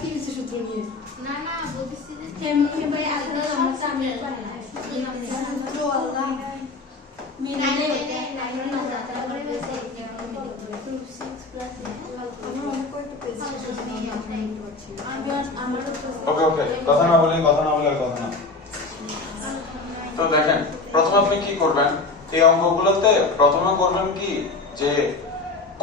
কি কিছু সূত্র নিয়ে না না বলতেছি যে এমনি ভাই আসলে আমার সামনে পারে না সূত্র আল্লাহ মিনালে আমার অনেক কয়েকটা পেজ শেষ হয়েছে আমি আমার ওকে ওকে কথা না বলে আর কথা না। তো দেখেন প্রথমে আপনি কি করবেন, এই অঙ্কগুলোতে প্রথমে করবেন কি যে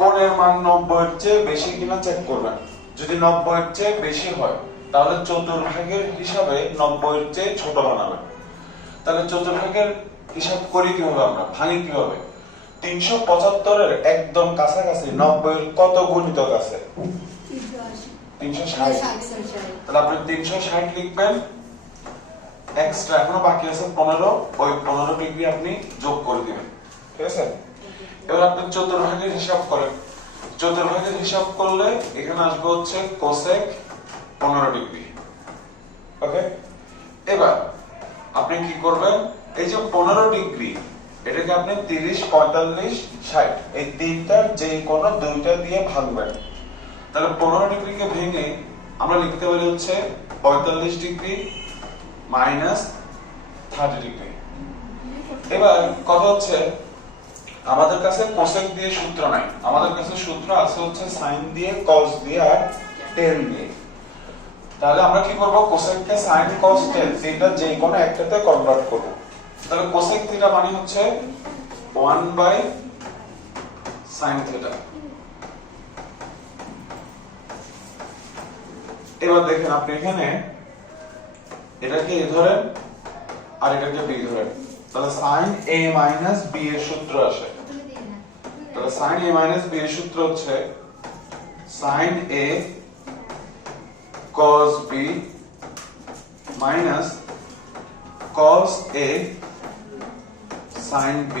কোণের মান 90 এর চেয়ে বেশি কিনা চেক করবেন। যদি 90 এর চেয়ে বেশি হয় তাহলে চতুর্ভাগের হিসাবে 90 এর চেয়ে ছোট বানাবেন। তাহলে চতুর্ভাগের হিসাব করি কিভাবে, আমরা ভাঙি কিভাবে? 375 এর একদম কাছাকাছি 90 এর কত গুণিতক আছে? 360। তাহলে আপনি 360 লিখবেন, এক্সট্রা এখনো বাকি আছে 15, ওই 15 ডিগ্রি আপনি যোগ করে দিবেন। ঠিক আছে? এবার আপনি চতুর্ভাগের হিসাব করেন। চতুর্ভাগের হিসাব করলে এখানে আসবে হচ্ছে কোসেক 15 ডিগ্রি। ওকে, এবার আপনি কি করবেন, এই যে 15 ডিগ্রি এটাকে আপনি 30, 45, 60 এই তিনটার যে কোনো দুইটা দিয়ে ভাঙবেন। তাহলে 15 ডিগ্রিকে ভেঙে আমরা লিখতে পারি হচ্ছে 45 ডিগ্রি মাইনাস 30 ডিগ্রি। এবার কথা হচ্ছে আমাদের কাছে কোসেক দিয়ে সূত্র নাই, আমাদের কাছে সূত্র আছে হচ্ছে সাইন দিয়ে, কস দিয়ে আর টেন দিয়ে। তাহলে আমরা কি করব, কোসেককে সাইন কস টেন তিনটা যে কোনো একটাতে কনভার্ট করব। তাহলে কোসেক থিটা মানে হচ্ছে 1/sin থিটা। এবার দেখেন আপনি এখানে এটাকে এ ধরেন আর এটাকে বি ধরেন, তাহলে sin a মাইনাস b এর সূত্র আসে। তাহলে sin a মাইনাস b এর সূত্র হচ্ছে sin a cos b minus cos a sin b।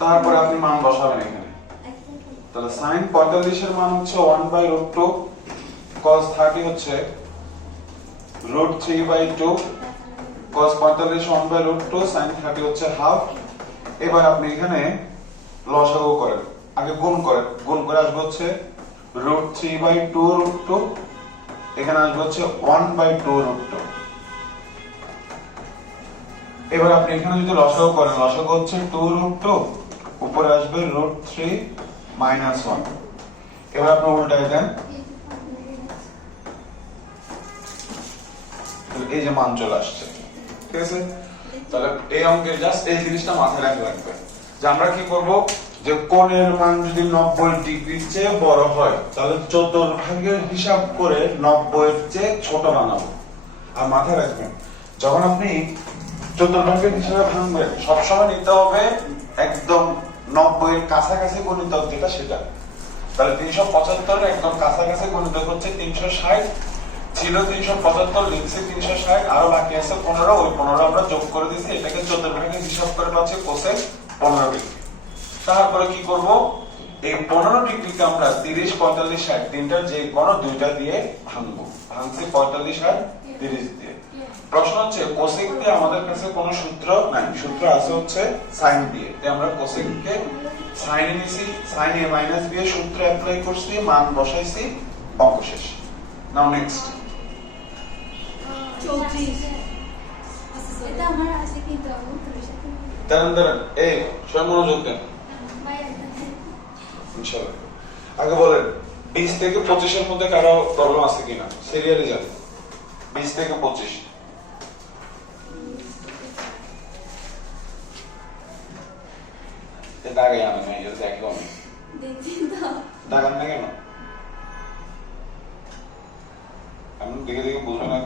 তারপর আপনি মান বসাবেন এখানে। তাহলে sin 45 এর মান হচ্ছে 1/√2, cos 30 হচ্ছে √3/2, cos 45 1/√2, sin 30 হচ্ছে হাফ। এবার আপনি এখানে লসাগু করেন, আগে গুণ করেন, গুণ করে আসবে হচ্ছে √3/2√2, এখানে আসবে হচ্ছে 1/2√2। এবার আপনি এখানে যদি লসাগু করেন, লসাগু হচ্ছে 2√2, উপরে আসবে √3 মাইনাস 1। এবার আপনি উল্টায় দেন, এই যে মান চলে আসছে। ঠিক আছে? তাহলে এই অঙ্কে জাস্ট এই জিনিসটা মাথায় রাখতে লাগবে যে আমরা কি করব, যে কোণের মান যদি 90 ডিগ্রির চেয়ে বড় হয় তাহলে চতুর্ভাগের হিসাব করে 90 এর চেয়ে ছোট বানাবো। আর মাথায় রাখবেন যখন আপনি চতুর্ভাগের হিসাবে ভাঙবেন সবসময় নিতে হবে একদম 90 এর কাছাকাছি গুণিতক যেটা সেটা। তাহলে 375 এর একদম কাছাকাছি গুণিতক হচ্ছে 360, ছিল 375, লিখছে 360, আরো বাকি আছে 15, ওই 15 আমরা যোগ করে দিয়েছি, এটাকে চতুর্ভাগে হিসাব করে পাচ্ছি কোসেক 15 ডিগ্রি। তারপরে কি করব, এই 15 ডিগ্রিকে আমরা 30, 45, 60 তিনটার যে কোনো দুইটা দিয়ে ভাঙবো। ভাঙছি 45 আর 30 দিয়ে। প্রশ্ন হচ্ছে কোসেক দিয়ে আমাদের কাছে কোনো সূত্র নাই, সূত্র আছে হচ্ছে সাইন দিয়ে। তাই আমরা কোসেককে সাইন নিছি, সাইন a মাইনাস b এর সূত্র অ্যাপ্লাই করছি, মান বসাইছি, অঙ্ক শেষ। নাও নেক্সট 34 এটা আমার আছে কিন্তু আমি তোমার সাথে দাঁড়ান এই সবাই মনোযোগ দেন ইনশাআল্লাহ। আগে বলেন 20 থেকে 25 এর মধ্যে কারো প্রবলেম আছে কিনা, সিরিয়ালি যান। 20 থেকে 25 দাগে আনা নাই, এটা দেখো আমি দেখছি তো দাগান না কেন, আমি দেখে দেখে বুঝবে না।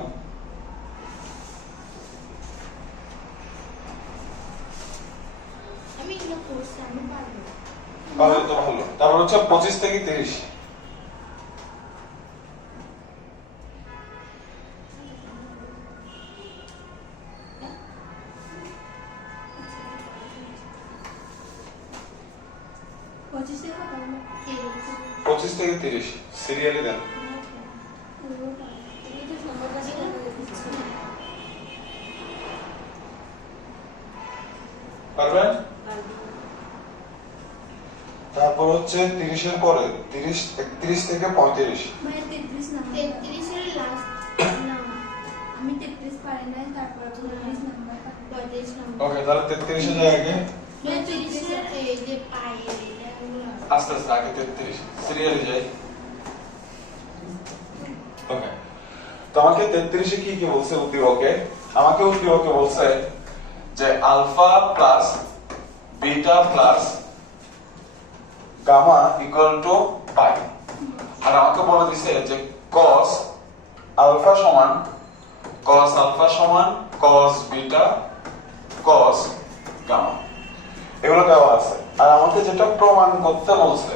আমি এগুলো করছি আমি পারবো তাহলে তো ভালো। তারপর হচ্ছে 25 থেকে 30। পঁচিশ টাকা পাবো 25 থেকে 30 সিরিয়ালি দেন। তুমি তো সম্ভব আছে পারবেন? তারপর হচ্ছে 30 এর পরে 30 31 থেকে 35 মানে 33 নাম্বার 33 এর লাস্ট না আমি 33 পারি না তারপর 33 নাম্বার 35 নম্বর ওকে তাহলে 33 এ যায় আগে 33 এর এই যে পায়ের এটা হলো আস্তে আস্তে আগে 33 সিরিয়ালি যাই ওকে তো আমাকে 33 এ কি কি বলছে উদ্দীপকে আমাকে উদ্দীপকে বলছে যে alpha plus beta plus gamma equal to pi আর আমাকে বলে দিছে যে cos আলফা সমান cos আলফা সমান cos বিটা cos গামা এগুলো দেওয়া আছে আর আমাকে যেটা প্রমাণ করতে বলছে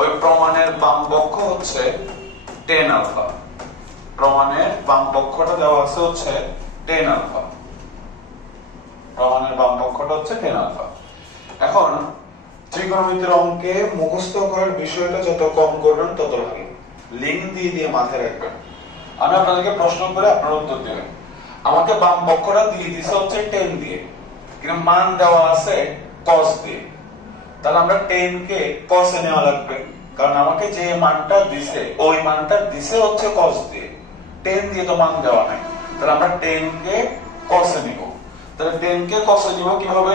ওই প্রমাণের বাম পক্ষ হচ্ছে tan আলফা প্রমাণের বাম পক্ষটা দেওয়া আছে হচ্ছে tan আলফা প্রমাণের বাম পক্ষটা হচ্ছে tan আলফা এখন ত্রিকোণমিতির অঙ্কে মুখস্থ করার বিষয়টা যত কম করবেন তত ভালো লিঙ্ক দিয়ে দিয়ে মাথায় রাখবেন আমি আপনাদেরকে প্রশ্ন করে আপনারা উত্তর দিবেন আমাকে বাম পক্ষটা দিয়ে দিছে হচ্ছে 10 দিয়ে কিন্তু মান দেওয়া আছে cos দিয়ে তাহলে আমরা 10 কে cos এ নেওয়া লাগবে কারণ আমাকে যে মানটা দিছে ওই মানটা দিছে হচ্ছে cos দিয়ে 10 দিয়ে তো মান দেওয়া নাই তাহলে আমরা 10 কে cos এ নিব তাহলে 10 কে cos এ নিব কিভাবে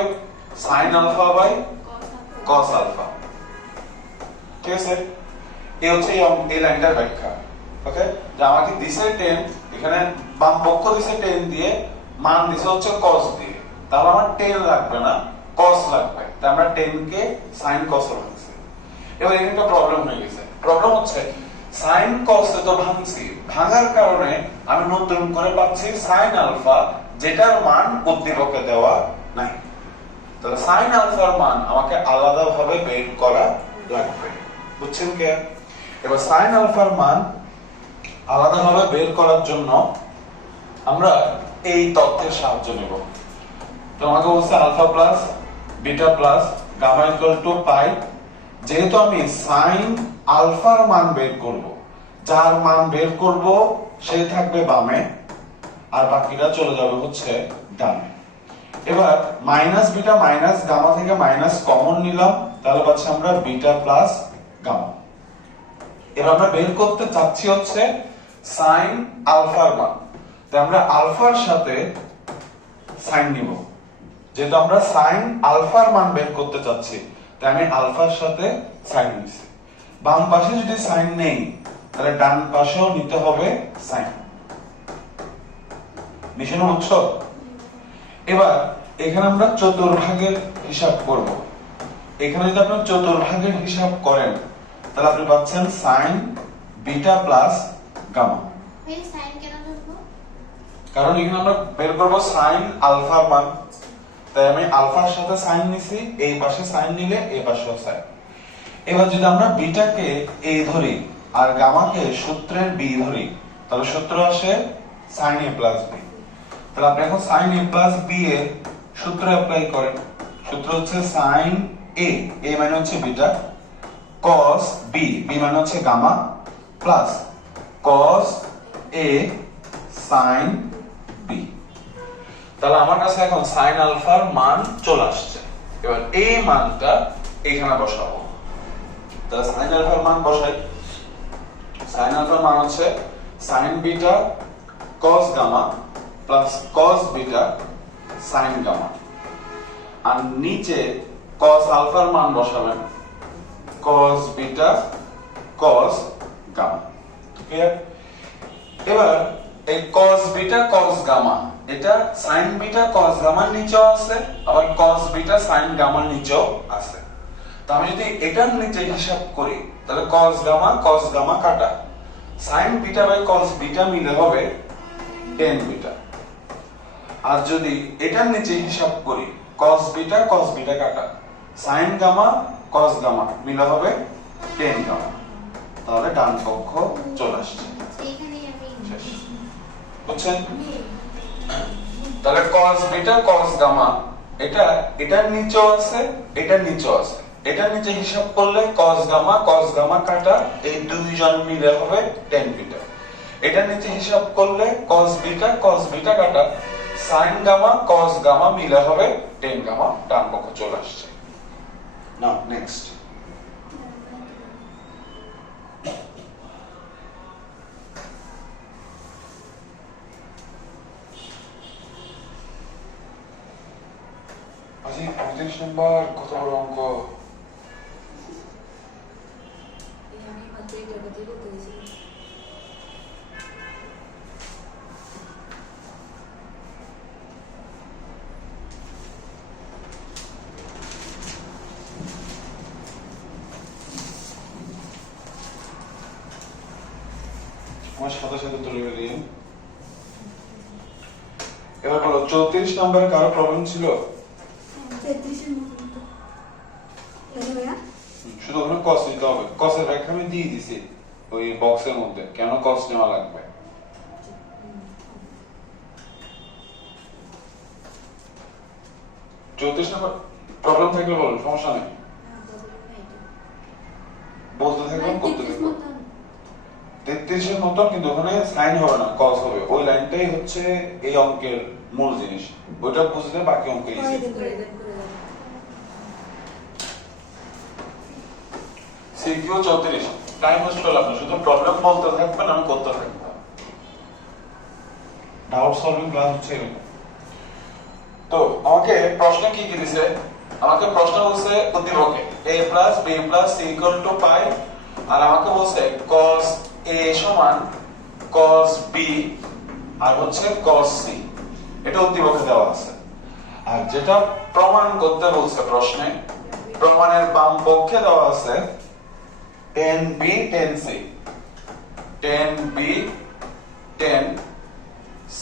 sin alpha by cos alpha ঠিক আছে এই হচ্ছে এই লাইনটার ব্যাখ্যা ওকে যে আমাকে দিছে 10 এখানে বাম পক্ষ দিছে 10 দিয়ে মান দিছে হচ্ছে cos দিয়ে তাহলে আমার 10 লাগবে না cos লাগবে তাই আমরা 10 কে sin cos এ ভাঙছি এবার এখানে একটা প্রবলেম হয়ে গেছে প্রবলেম হচ্ছে sin cos এ তো ভাঙছি ভাঙার কারণে আমি নতুন করে পাচ্ছি sin আলফা যেটার মান উদ্দীপকে দেওয়া নাই তাহলে sin আলফার মান আমাকে আলাদাভাবে বের করা লাগবে বুঝছেন কি এবার sin আলফার মান আলাদাভাবে বের করার জন্য আমরা এই তথ্যের সাহায্য নেব তো আমাকে বলছে alpha plus beta plus gamma equal to pi যেহেতু আমি sin আলফার মান বের করব যার মান বের করব সে থাকবে বামে আর বাকিটা চলে যাবে হচ্ছে ডানে এবার মাইনাস বিটা মাইনাস গামা থেকে মাইনাস কমন নিলাম তাহলে পাচ্ছি আমরা বিটা প্লাস গামা এবার আমরা বের করতে চাচ্ছি হচ্ছে sin আলফার মান তাই আমরা আলফার সাথে sin নিব যেহেতু আমরা sin আলফার মান বের করতে চাচ্ছি তাই আমি আলফার সাথে sin নিছি বাম পাশে যদি sin নেই তাহলে ডান পাশেও নিতে হবে sin নিশানো বুঝছো এবার এখানে আমরা চতুর্ভাগের হিসাব করব এখানে যদি আপনি চতুর্ভাগের হিসাব করেন তাহলে আপনি পাচ্ছেন sin বিটা প্লাস গামা এই সাইন কেন ধরবো কারণ এখানে আমরা বের করব sin আলফার মান তাই আমি আলফার সাথে sin নিছি এই পাশে sin নিলে এই পাশেও sin এবার যদি আমরা বিটাকে a ধরি আর গামাকে সূত্রের b ধরি তাহলে সূত্র আসে sin a plus b তাহলে আপনি এখন sin a plus b এর সূত্র অ্যাপ্লাই করেন সূত্র হচ্ছে sin a a মানে হচ্ছে বিটা cos b b মানে হচ্ছে gamma plus cos a sin b তাহলে আমার কাছে এখন sin আলফার মান চলে আসছে এবার এই মানটা এখানে বসাবো তাহলে sin আলফার মান বসাই sin আলফার মান হচ্ছে sin beta cos gamma plus cos beta sin gamma আর নিচে cos আলফার মান বসাবেন cos beta cos gamma clear এবার এই cos বিটা cos গামা এটা sin বিটা cos গামার নিচেও আছে আবার cos বিটা sin গামার নিচেও আছে তো আমি যদি এটার নিচে হিসাব করি তাহলে cos গামা কাটা sin beta by cos beta মিলে হবে tan বিটা আর যদি এটার নিচে হিসাব করি cos বিটা কাটা sin গামা cos গামা মিলে হবে tan গামা তাহলে ডান পক্ষ চলে আসছে এইখানেই আমি শেষ বুঝছেন তাহলে cos বিটা cos গামা এটা এটার নিচেও আছে এটার নিচেও আছে এটার নিচে হিসাব করলে cos গামা কাটা এই দুইজন মিলে হবে tan বিটা এটার নিচে হিসাব করলে cos বিটা কাটা sin গামা cos গামা মিলে হবে tan গামা ডান পক্ষ চলে আসছে নাও নেক্সট 28 নাম্বার কত বড় অঙ্ক। আমি মাত্র এটা কথা বলতে গেছি। আমার সাথে সাথে তুলে দিই। এবার বলো 34 নম্বরে কারো প্রবলেম ছিল? 33 এর মতো তো এলো ভাইয়া শুধু ওখানে কস নিতে হবে। কসের ব্যাখ্যা আমি দিয়ে দিছি ওই বক্সের মধ্যে, কেন কস নেওয়া লাগবে। চৌত্রিশ নম্বর প্রবলেম থাকলে বলুন, সমস্যা নেই, বলতে থাকবেন করতে থাকবেন। 33 এর মতন, কিন্তু ওখানে সাইন হবে না, কস হবে। ওই লাইনটাই হচ্ছে এই অঙ্কের মূল জিনিস, ওইটা বুঝলে বাকি অঙ্ক ইজি। সিকিউ 34 টাইম ওয়েস্ট করলাম না, শুধু প্রবলেম বলতে থাকবেন, আমি করতে থাকবো। ডাউট সলভিং ক্লাস হচ্ছে এরকম। তো আমাকে প্রশ্ন কি কি দিছে? আমাকে প্রশ্ন বলছে উদ্দীপকে a + b + c = পাই, আর আমাকে বলছে cos a সমান cos b আর হচ্ছে cos c, এটা উদ্দীপকে দেওয়া আছে। আর যেটা প্রমাণ করতে বলছে প্রশ্নে, প্রমাণের বাম পক্ষে দেওয়া আছে tan b tan c, tan b tan c,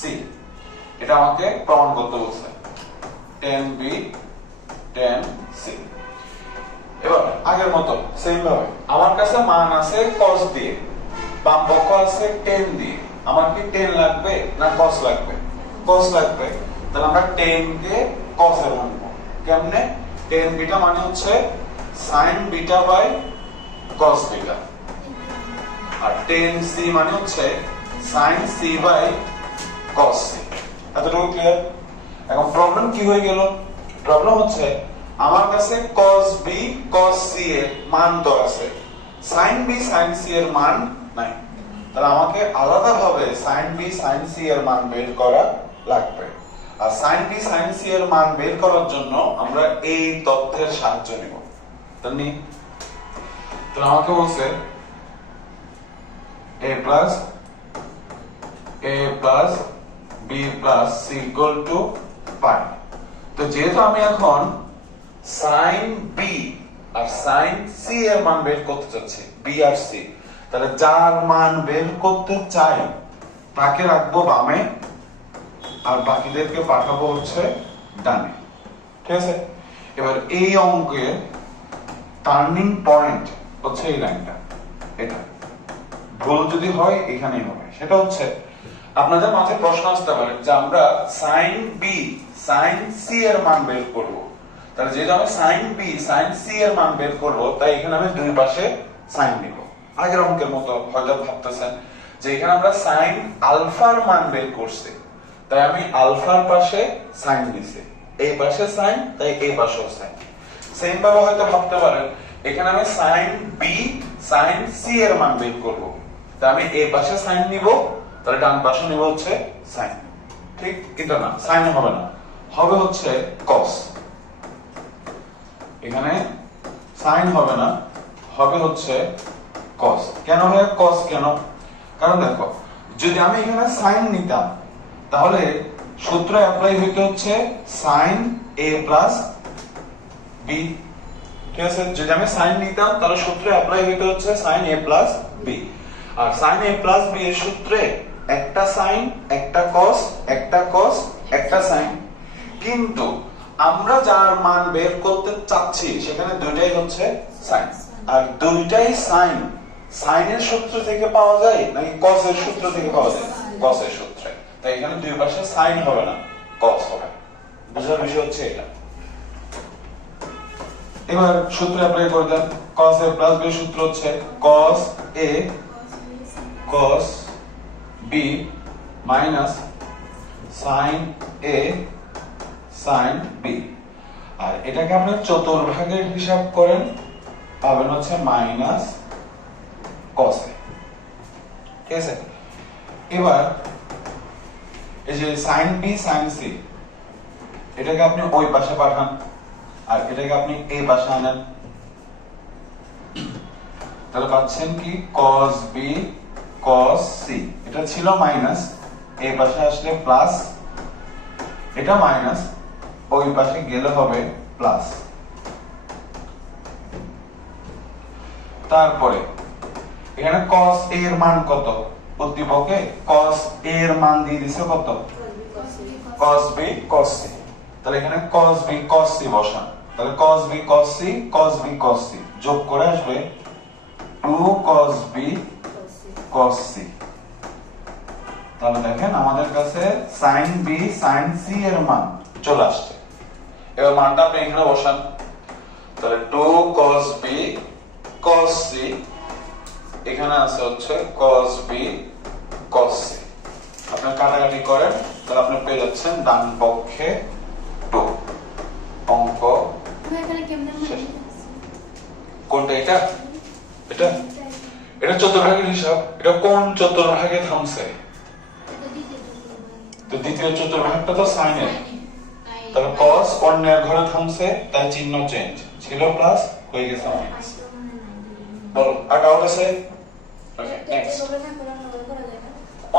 এটা আমাকে প্রমাণ করতে বলছে tan b tan c। এবার আগের মতো সেম ভাবে আমার কাছে মান আছে cos দিয়ে, বাম পক্ষ আছে tan দিয়ে। আমার কি tan লাগবে না cos লাগবে? cos লাগবে। তাহলে আমরা tan কে cos এ ভাঙবো। কেমনে? tan বিটা মানে হচ্ছে sin beta by cos beta, আর tan c মানে হচ্ছে sin c by cos c। এতটুকু ক্লিয়ার? এখন প্রবলেম কি হয়ে গেল? প্রবলেম হচ্ছে আমার কাছে cos b cos c এর মান তো আছে, sin b sin c এর মান নাই। তাহলে আমাকে আলাদাভাবে sin b sin c এর মান বের করা লাগবে। আর sin b sin c এর মান বের করার জন্য আমরা এই তথ্যের সাহায্য নেব। তাহলে আমাকে বলছে a plus b plus c equal to pi। তো যেহেতু আমি এখন sin b আর sin c এর মান বের করতে চাচ্ছি, b আর c, তাহলে যার মান বের করতে চাই তাকে রাখবো বামে আর বাকিদেরকে পাঠাবো হচ্ছে ডানে। ঠিক আছে? এবার এই অঙ্কের টার্নিং পয়েন্ট হচ্ছে এই লাইনটা, এটা ভুল যদি হয় এখানেই হবে। সেটা হচ্ছে আপনাদের মাথায় প্রশ্ন আসতে পারে যে আমরা sin b sin c এর মান বের করব। তাহলে যেহেতু আমি sin b sin c এর মান বের করব, তাই এখানে আমি দুই পাশে sin নিব। আগের অঙ্কের মতো হয়তো ভাবতেছেন যে এখানে আমরা sin আলফার মান বের করছি, তাই আমি আলফার পাশে sin নিছি, এই পাশে sin, তাই এই পাশেও sin। সেম ভাবে হয়তো ভাবতে পারেন এখানে আমি sin b sin c এর মান বের করব, তাই আমি এই পাশে sin নিব, তাহলে ডান পাশে নিব হচ্ছে sin। ঠিক? কিন্তু না, sin হবে না, হবে হচ্ছে cos। এখানে sin হবে না, হবে হচ্ছে cos। কেন হয় cos? কেন? কারণ দেখো, যদি আমি এখানে sin নিতাম তাহলে সূত্র অ্যাপ্লাই হইতে হচ্ছে sin a plus b। ঠিক আছে? যদি আমি sin নিতাম তাহলে সূত্র অ্যাপ্লাই হইতে হচ্ছে sin a plus b। R sin a plus b এর সূত্রে একটা sin একটা cos একটা cos একটা sin, কিন্তু আমরা যার মান বের করতে চাচ্ছি সেখানে দুইটাই হচ্ছে sin। আর দুইটাই sin, sin এর সূত্র থেকে পাওয়া যায় নাকি cos এর সূত্র থেকে পাওয়া যায়? cos এর সূত্রে। তাই এখানে দুই পাশে sin হবে না, cos হবে। বুঝার বিষয় হচ্ছে এটা। এবার সূত্র অ্যাপ্লাই করে দেন। cos a plus b এর সূত্র হচ্ছে cos a cos b minus sin a sin b। আর এটাকে আপনি চতুর্ভাগের হিসাব করেন, পাবেন হচ্ছে মাইনাস cos a। ঠিক আছে? এবার এই যে sin b sin c, এটাকে আপনি ওই পাশে পাঠান, আর এটাকে আপনি এই পাশে আনেন, তাহলে পাচ্ছেন কি cos b cos c। এটা ছিল মাইনাস, এই পাশে আসলে প্লাস, এটা মাইনাস, ওই পাশে গেলে হবে প্লাস। তারপরে এখানে cos a এর মান কত, উদ্দীপকে cos a এর মান দিয়ে দিছে কত, cos b cos c। তাহলে এখানে cos b cos c বসান, তাহলে cos b cos c cos b cos c যোগ করে আসবে 2 cos b cos c। তাহলে দেখেন আমাদের কাছে sin b sin c এর মান চলে আসছে। এবার মানটা আপনি এখানে বসান, তাহলে 2 cos b cos c, এখানে আছে হচ্ছে cos b cos c। আপনি কাটাকাটি করেন, তাহলে আপনি পেয়ে যাচ্ছেন ডান পক্ষে 2। অঙ্ক এখানে কেমনে শেষ। কোনটা এটা, এটা এটা চতুর্ভাগের হিসাব। এটা কোন চতুর্ভাগে থামছে, তো দ্বিতীয় চতুর্ভাগটা তো সাইনের, তাহলে cos অন্যের ঘরে থামছে, তাই চিহ্ন চেঞ্জ, ছিল প্লাস হয়ে গেছে মাইনাস। বলো আর ডাউট আছে? Okay next.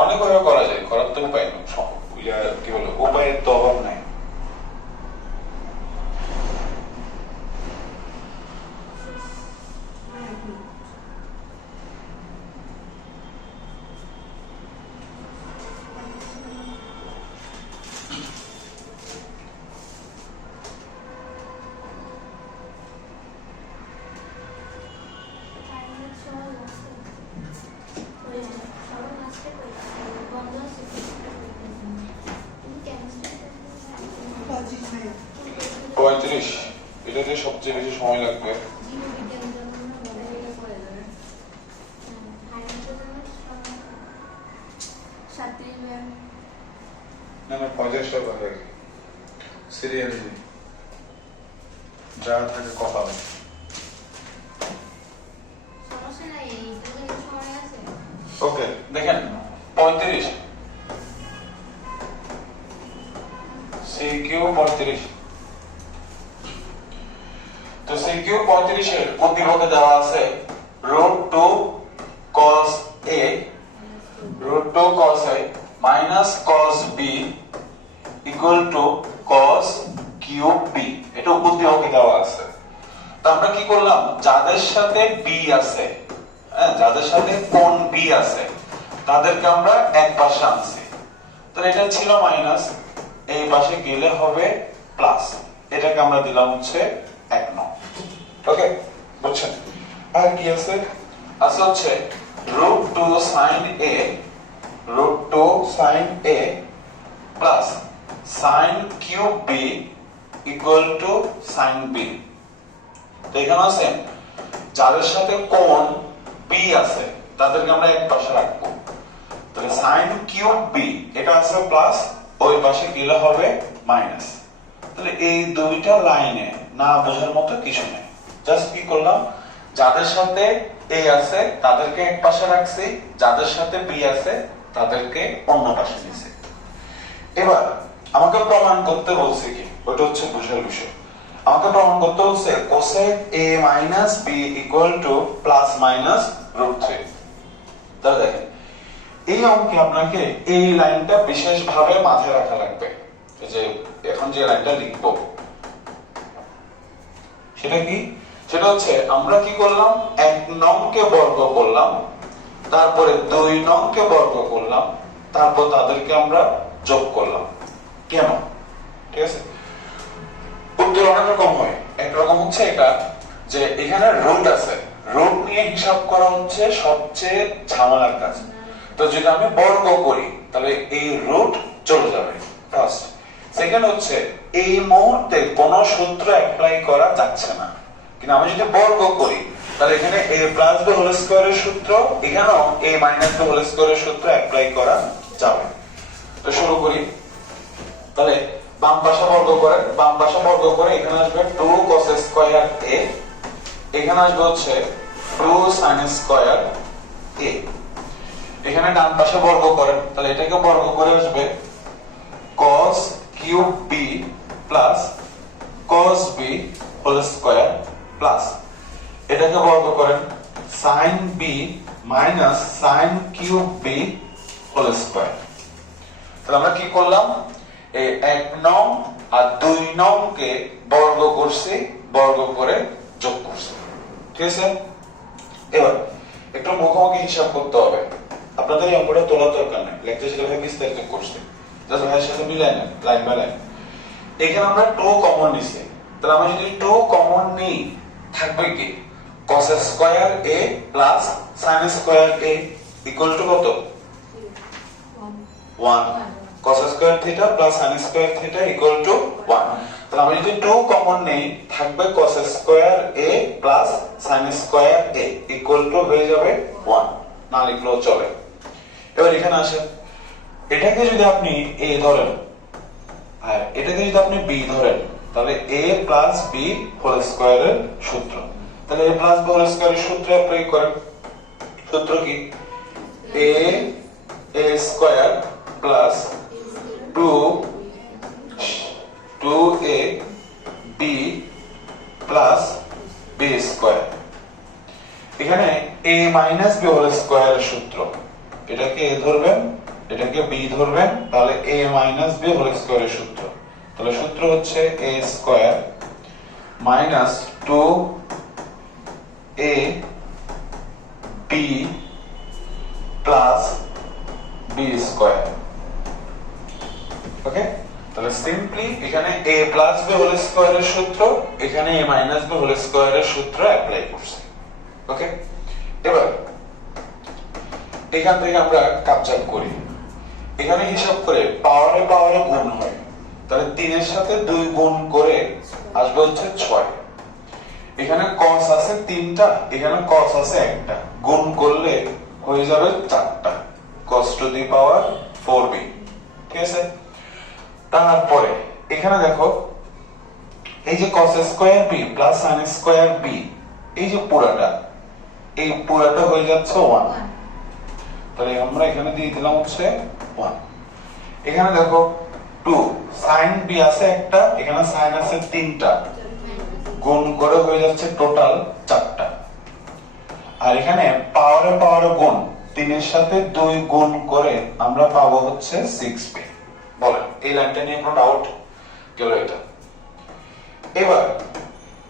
অনেক ভাবে করা যায়, করার তো উপায় নেই, কি বলে উপায়ের তো অভাব নাই। পঁয়ত্রিশ, এটাতে সবচেয়ে বেশি সময় লাগবে। না না 50টা কথা সিরিয়ালি যা থাকে কথা হবে। ওকে দেখেন 35 সিকিউ 35, তো সিকিউ 35 এর উদ্দীপকে দেওয়া আছে √2 cos a √2 cos a minus cos b equal to cos cube b। এটা উদ্দীপকে দেওয়া আছে। তো আমরা কি করলাম, যাদের সাথে b আছে, হ্যাঁ যাদের সাথে কোণ b আছে তাদেরকে আমরা এক পাশে আনছি। তাহলে এটা ছিল মাইনাস, এই পাশে গেলে হবে প্লাস, এটাকে আমরা দিলাম হচ্ছে 1 নং। ওকে বুঝছেন? আর কি আছে, আছে হচ্ছে √2 sin a √2 sin a plus sin cube b equal to sin b। তো এখানে আছে যাদের সাথে কোণ b আছে তাদেরকে আমরা এক পাশে রাখবো। তাহলে sin cube b এটা আছে প্লাস, ওই পাশে গেলে হবে মাইনাস। তাহলে এই দুইটা লাইনে না বোঝার মতো কিছু নেই, জাস্ট কি করলাম, যাদের সাথে a আছে তাদেরকে এক পাশে রাখছি, যাদের সাথে b আছে তাদেরকে অন্য পাশে নিয়েছি। এবার আমাকে প্রমাণ করতে বলছে কি, ওটা হচ্ছে বোঝার বিষয়। আমাকে প্রমাণ করতে বলছে cosec a minus b equal to plus minus √3। তাহলে দেখেন এই অঙ্কে আপনাকে এই লাইনটা বিশেষভাবে মাথায় রাখা লাগবে। এই যে এখন যে লাইনটা লিখবো সেটা কি, সেটা হচ্ছে আমরা কি করলাম, 1 নংকে বর্গ করলাম, তারপরে 2 নংকে বর্গ করলাম, তারপর তাদেরকে আমরা যোগ করলাম। কেন? ঠিক আছে, উত্তর অনেক রকম হয়। একরকম হচ্ছে এটা যে এখানে রুট আছে, রুট নিয়ে হিসাব করা হচ্ছে সবচেয়ে ঝামেলার কাজ। তো যদি আমি বর্গ করি তাহলে এই রুট চলে যাবে, ফার্স্ট। সেকেন্ড হচ্ছে এই মুহূর্তে কোন সূত্র অ্যাপ্লাই করা যাচ্ছে না, কিন্তু আমি যদি বর্গ করি তাহলে এখানে a প্লাস b হোল স্কয়ারের সূত্র, এখানেও a মাইনাস b হোল স্কয়ারের সূত্র অ্যাপ্লাই করা যাবে। তো শুরু করি, তাহলে বাম পাশে বর্গ করেন, বাম পাশে বর্গ করে এখানে আসবে 2 cos স্কয়ার a, এখানে আসবে হচ্ছে 2 sin স্কয়ার a। এখানে ডান পাশে বর্গ করেন, তাহলে এটাকে বর্গ করে আসবে cos cube b plus cos b whole square plus এটাকে বর্গ করেন sin b minus sin cube b whole square. তাহলে আমরা কি করলাম, এই 1 নং আর 2 নং কে বর্গ করছি, বর্গ করে যোগ করছি। ঠিক আছে, এবার একটু মুখোমুখি হিসাব করতে হবে। আপনাদের এই অঙ্কটা তোলার দরকার নেই, লেকচার যেভাবে বিস্তারিত করছি, জাস্ট ভাইয়ের সাথে মিলাই নেন লাইন বাই লাইন। এখানে আমরা 2 কমন নিছি, তাহলে আমরা যদি 2 কমন নিই থাকবে কি cos square a plus sin square a equal to কত 1, cos square theta plus sin square theta equal to 1। তাহলে আমরা যদি 2 কমন নেই থাকবে cos square a plus sin square a equal to হয়ে যাবে 1, না লিখলেও চলে। এবার এখানে আসেন, এটাকে যদি আপনি a ধরেন আর এটাকে যদি আপনি b ধরেন, তাহলে a প্লাস b হোল স্কয়ারের সূত্র, তাহলে a প্লাস b হোল স্কয়ারের সূত্র অ্যাপ্লাই করেন। সূত্র কি a square plus 2a b plus b square. এখানে a মাইনাস b হোল স্কয়ারের সূত্র, এটাকে a ধরবেন, এটাকে b ধরবেন, তাহলে a মাইনাস b হোল স্কয়ারের সূত্র। তাহলে সূত্র হচ্ছে a square minus 2a b plus b square. Okay, তাহলে সিম্পলি এখানে a প্লাস b হোল স্কয়ারের সূত্র, এখানে a মাইনাস b হোল স্কয়ারের সূত্র অ্যাপ্লাই করছি। ওকে, এবার এখান থেকে আমরা কাপচাপ করি, এখানে হিসাব করে পাওয়ারে পাওয়ারে গুণ হয়, তাহলে 3 এর সাথে 2 গুণ করে আসবে হচ্ছে 6। এখানে cos আছে 3টা, এখানে cos আছে 1টা, গুণ করলে হয়ে যাবে 4টা, cos two the power 4b। ঠিক আছে, তারপরে এখানে দেখো এই যে cos square b plus sin square b, এই যে পুরাটা, এই পুরাটা হয়ে যাচ্ছে 1, তাহলে আমরা এখানে দিয়ে দিলাম হচ্ছে 1। এখানে দেখো 2 sin b আছে একটা, এখানে sin আছে 3টা, গুণ করে হয়ে যাচ্ছে টোটাল 4টা। আর এখানে পাওয়ারে পাওয়ারে গুণ, 3 এর সাথে 2 গুণ করে আমরা পাবো হচ্ছে 6b। বলেন এই লাইনটা নিয়ে কোনো ডাউট গেল? এটা এবার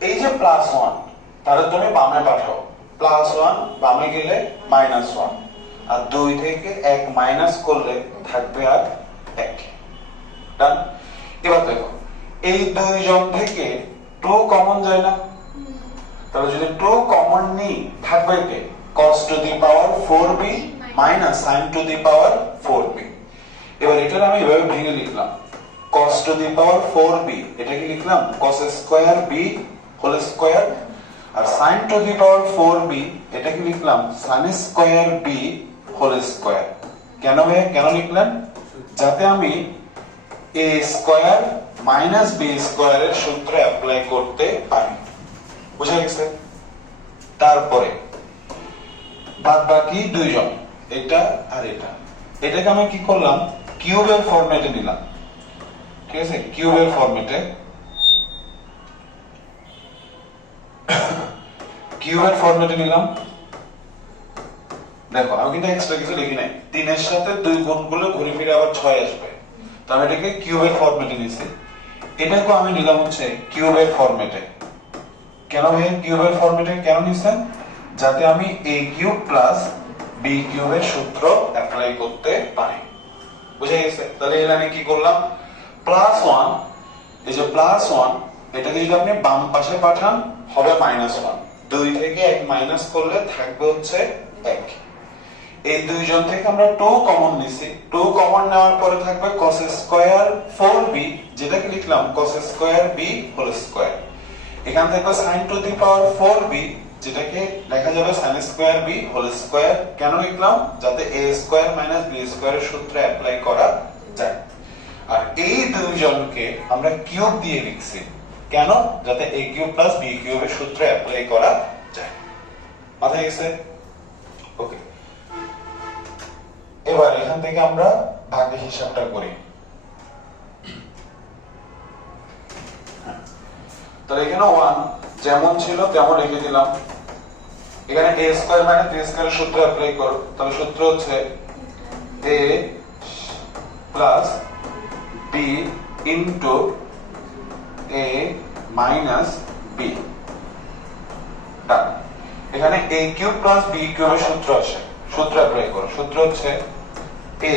এই যে প্লাস 1, তাহলে তুমি বামে পাঠাও, প্লাস 1 বামে গেলে মাইনাস 1, আর 2 থেকে 1 মাইনাস করলে থাকবে আর 1। ডান। এবার দেখো এই 2 জন থেকে 2 কমন যায় না, তাহলে যদি 2 কমন নিই থাকবে কি cos two the power 4b minus sin to the power 4b। এবার এটা আমি এভাবে ভেঙে লিখলাম cos two the power 4b, এটাকে লিখলাম cos square b whole square, আর sin to the power 4b এটাকে লিখলাম sin square b whole square. কেন ভাই কেন লিখলেন? যাতে আমি a স্কয়ার মাইনাস b স্কয়ারের সূত্র অ্যাপ্লাই করতে পারি। বুঝা গেছে? তারপরে বাদ বাকি 2 জন, এটা আর এটা, এটাকে আমি কি করলাম কিউবের ফরম্যাটে নিলাম। ঠিক আছে, কিউবের ফরম্যাটে, কিউবের ফরম্যাটে নিলাম। দেখো আমি কিন্তু এক্সট্রা কিছু লিখি নাই, 3 এর সাথে 2 গুণ করলে ঘুরে ফিরে আবার 6 আসবে, তো আমি এটাকে কিউবের ফরম্যাটে নিয়েছি। এটাকে আমি নিলাম হচ্ছে কিউবের ফরম্যাটে। কেন ভাই কিউবের ফরম্যাটে কেন নিছেন? যাতে আমি a কিউব প্লাস b কিউবের সূত্র অ্যাপ্লাই করতে পারি। বুঝা গেছে? তাহলে এখানে আমি কি করলাম প্লাস 1, এই যে প্লাস 1 এটাকে যদি আপনি বাম পাশে পাঠান হবে মাইনাস 1, 2 থেকে 1 মাইনাস করলে থাকবে হচ্ছে 1। এই 2 জন থেকে আমরা 2 কমন নিছি, 2 কমন নেওয়ার পরে থাকবে cos স্কয়ার 4b, যেটাকে লিখলাম cos square b whole square. এখান থেকে sin to the power 4b, যেটাকে লেখা যাবে sin square b whole square. কেন লিখলাম? যাতে a স্কয়ার মাইনাস b স্কয়ারের সূত্র অ্যাপ্লাই করা যায়। আর এই 2 জনকে আমরা কিউব দিয়ে লিখছি, কেন? যাতে a কিউব প্লাস b কিউবের সূত্র অ্যাপ্লাই করা যায়। মাথায় গেছে? ওকে, এবার এখান থেকে আমরা ভাগের হিসাবটা করি। তো তাহলে এখানে 1 যেমন ছিল তেমন রেখে দিলাম। এখানে a square minus b square সূত্র অ্যাপ্লাই করো, তাহলে সূত্র হচ্ছে a plus b into a minus b। এখানে a কিউব প্লাস b কিউবের সূত্র আছে, সূত্র অ্যাপ্লাই করো। সূত্র হচ্ছে a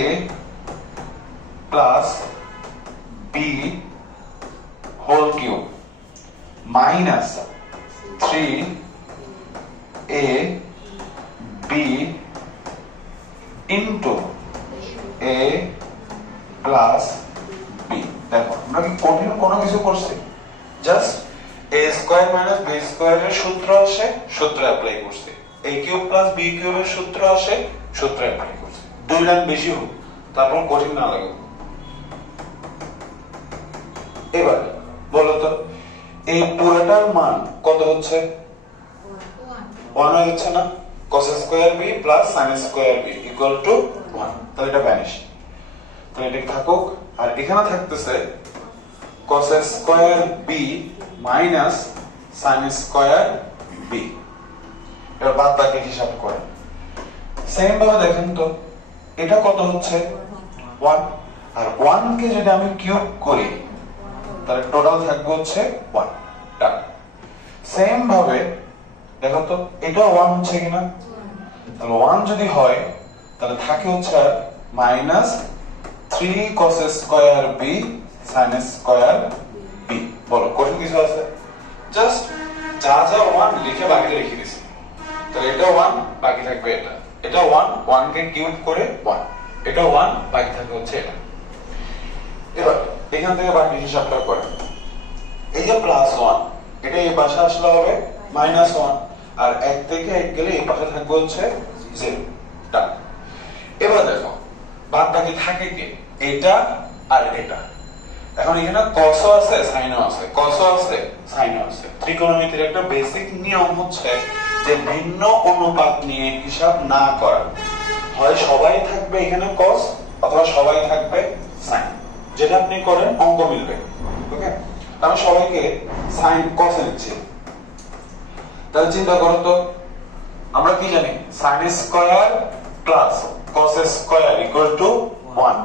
plus b whole cube minus 3a b into a plus b। দেখো আমরা কি কঠিন কোনো কিছু করছি? Just a square minus b স্কয়ারের সূত্র আসে, সূত্র অ্যাপ্লাই করছি। a কিউব প্লাস b কিউবের সূত্র আসে, সূত্র অ্যাপ্লাই করছি। দুই লাইন বেশি হোক, তারপর কঠিন না লাগে। এবার বলো তো এই পুরোটার মান কত হচ্ছে? 1 হয়ে যাচ্ছে না? cos square b plus sin square b equal to 1। তাহলে এটা ভ্যানিশ, তাহলে এটা থাকুক। আর এখানে থাকতেছে cos square b minus sin square b। এবার বাদ বাকি হিসাব করেন। সেম ভাবে দেখেন তো এটা কত হচ্ছে? 1। আর 1 কে যদি আমি কিউব করি তাহলে টোটাল থাকবে হচ্ছে 1। ডান। সেম ভাবে দেখো তো এটা 1 হচ্ছে কিনা? তাহলে 1 যদি হয় তাহলে থাকে হচ্ছে minus 3 cos square b sin square b। বলো কঠিন কিছু আছে? জাস্ট যা যা 1 লিখে বাকিটা রেখে দিছি। তাহলে এটা 1 বাকি থাকবে এটা, এটা 1 1 কে কিউব করে 1, এটা 1 বাকি থাকবে হচ্ছে এটা। এবার এখান থেকে বাকি হিসাবটা করেন। এই যে প্লাস 1 এটা এই পাশে আসলে হবে মাইনাস 1, আর 1 থেকে 1 গেলে এই পাশে থাকবে হচ্ছে 0। ডান। এবার দেখো বাদ বাকি থাকে কি? এটা আর এটা। এখন এখানে cos আছে sin আছে, cos আছে sin আছে। ত্রিকোণমিতির একটা বেসিক নিয়ম হচ্ছে যে ভিন্ন অনুপাত নিয়ে হিসাব না করা। হয় সবাই থাকবে এখানে cos অথবা সবাই থাকবে sin, যেটা আপনি করেন অঙ্ক মিলবে। ওকে, আমি সবাইকে sin cos লিখছি। তাহলে চিন্তা করো তো আমরা কি জানি? sin square plus cos square equal to 1।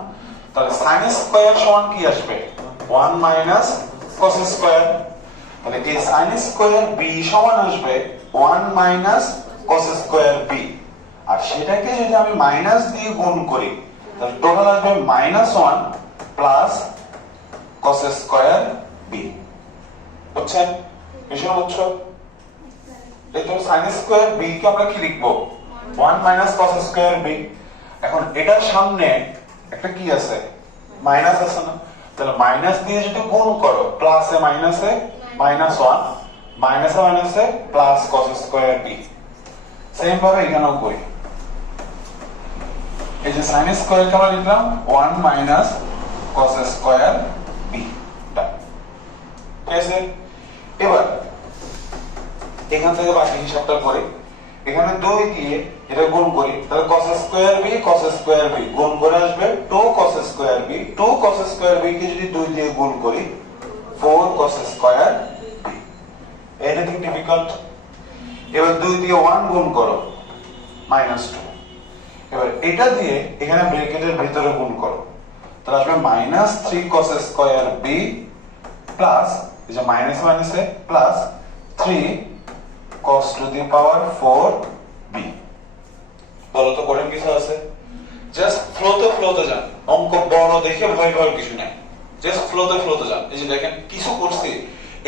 তাহলে sin স্কয়ার সমান কি আসবে? 1 মাইনাস cos স্কয়ার। তাহলে এই sin স্কয়ার b সমান আসবে 1 মাইনাস cos স্কয়ার b। আর সেটাকে যদি আমি মাইনাস দিয়ে গুণ করি তাহলে টোটাল আসবে -1 প্লাস cos স্কয়ার b। বুঝছেন? বিষয় বুঝছো? এই তো sin স্কয়ার b কে আমরা কি লিখবো? 1 মাইনাস cos স্কয়ার b। এখন এটার সামনে একটা কি আছে? মাইনাস আছে না? তাহলে মাইনাস দিয়ে যদি গুণ করো প্লাসে মাইনাসে -1, মাইনাসে মাইনাসে plus cos square b। Same ভাবে এখানেও করি। এই যে sin স্কয়ার কে আমরা লিখলাম 1 মাইনাস cos স্কয়ার b। ঠিক আছে? এবার এখান থেকে বাকি হিসাবটা করি। এখানে 2 দিয়ে এটা গুণ করি তাহলে cos square b cos square b গুণ করে আসবে 2 cos square b। 2 cos square b কে যদি 2 দিয়ে গুণ করি 4 cos square b। Anything difficult? এবার 2 দিয়ে 1 গুণ করো -2। এবার এটা দিয়ে এখানে ব্র্যাকেটের ভিতরে গুণ করো তাহলে আসবে -3 cos স্কয়ার b প্লাস এই যে মাইনাস মাইনাসে plus 3 cos two the power 4b। বলো তো কঠিন কিছু আছে? জাস্ট ফ্লোতে যান। অঙ্ক বড় দেখে ভয় পাওয়ার কিছু নাই, জাস্ট ফ্লোতে যান। এই যে দেখেন কিছু করছি,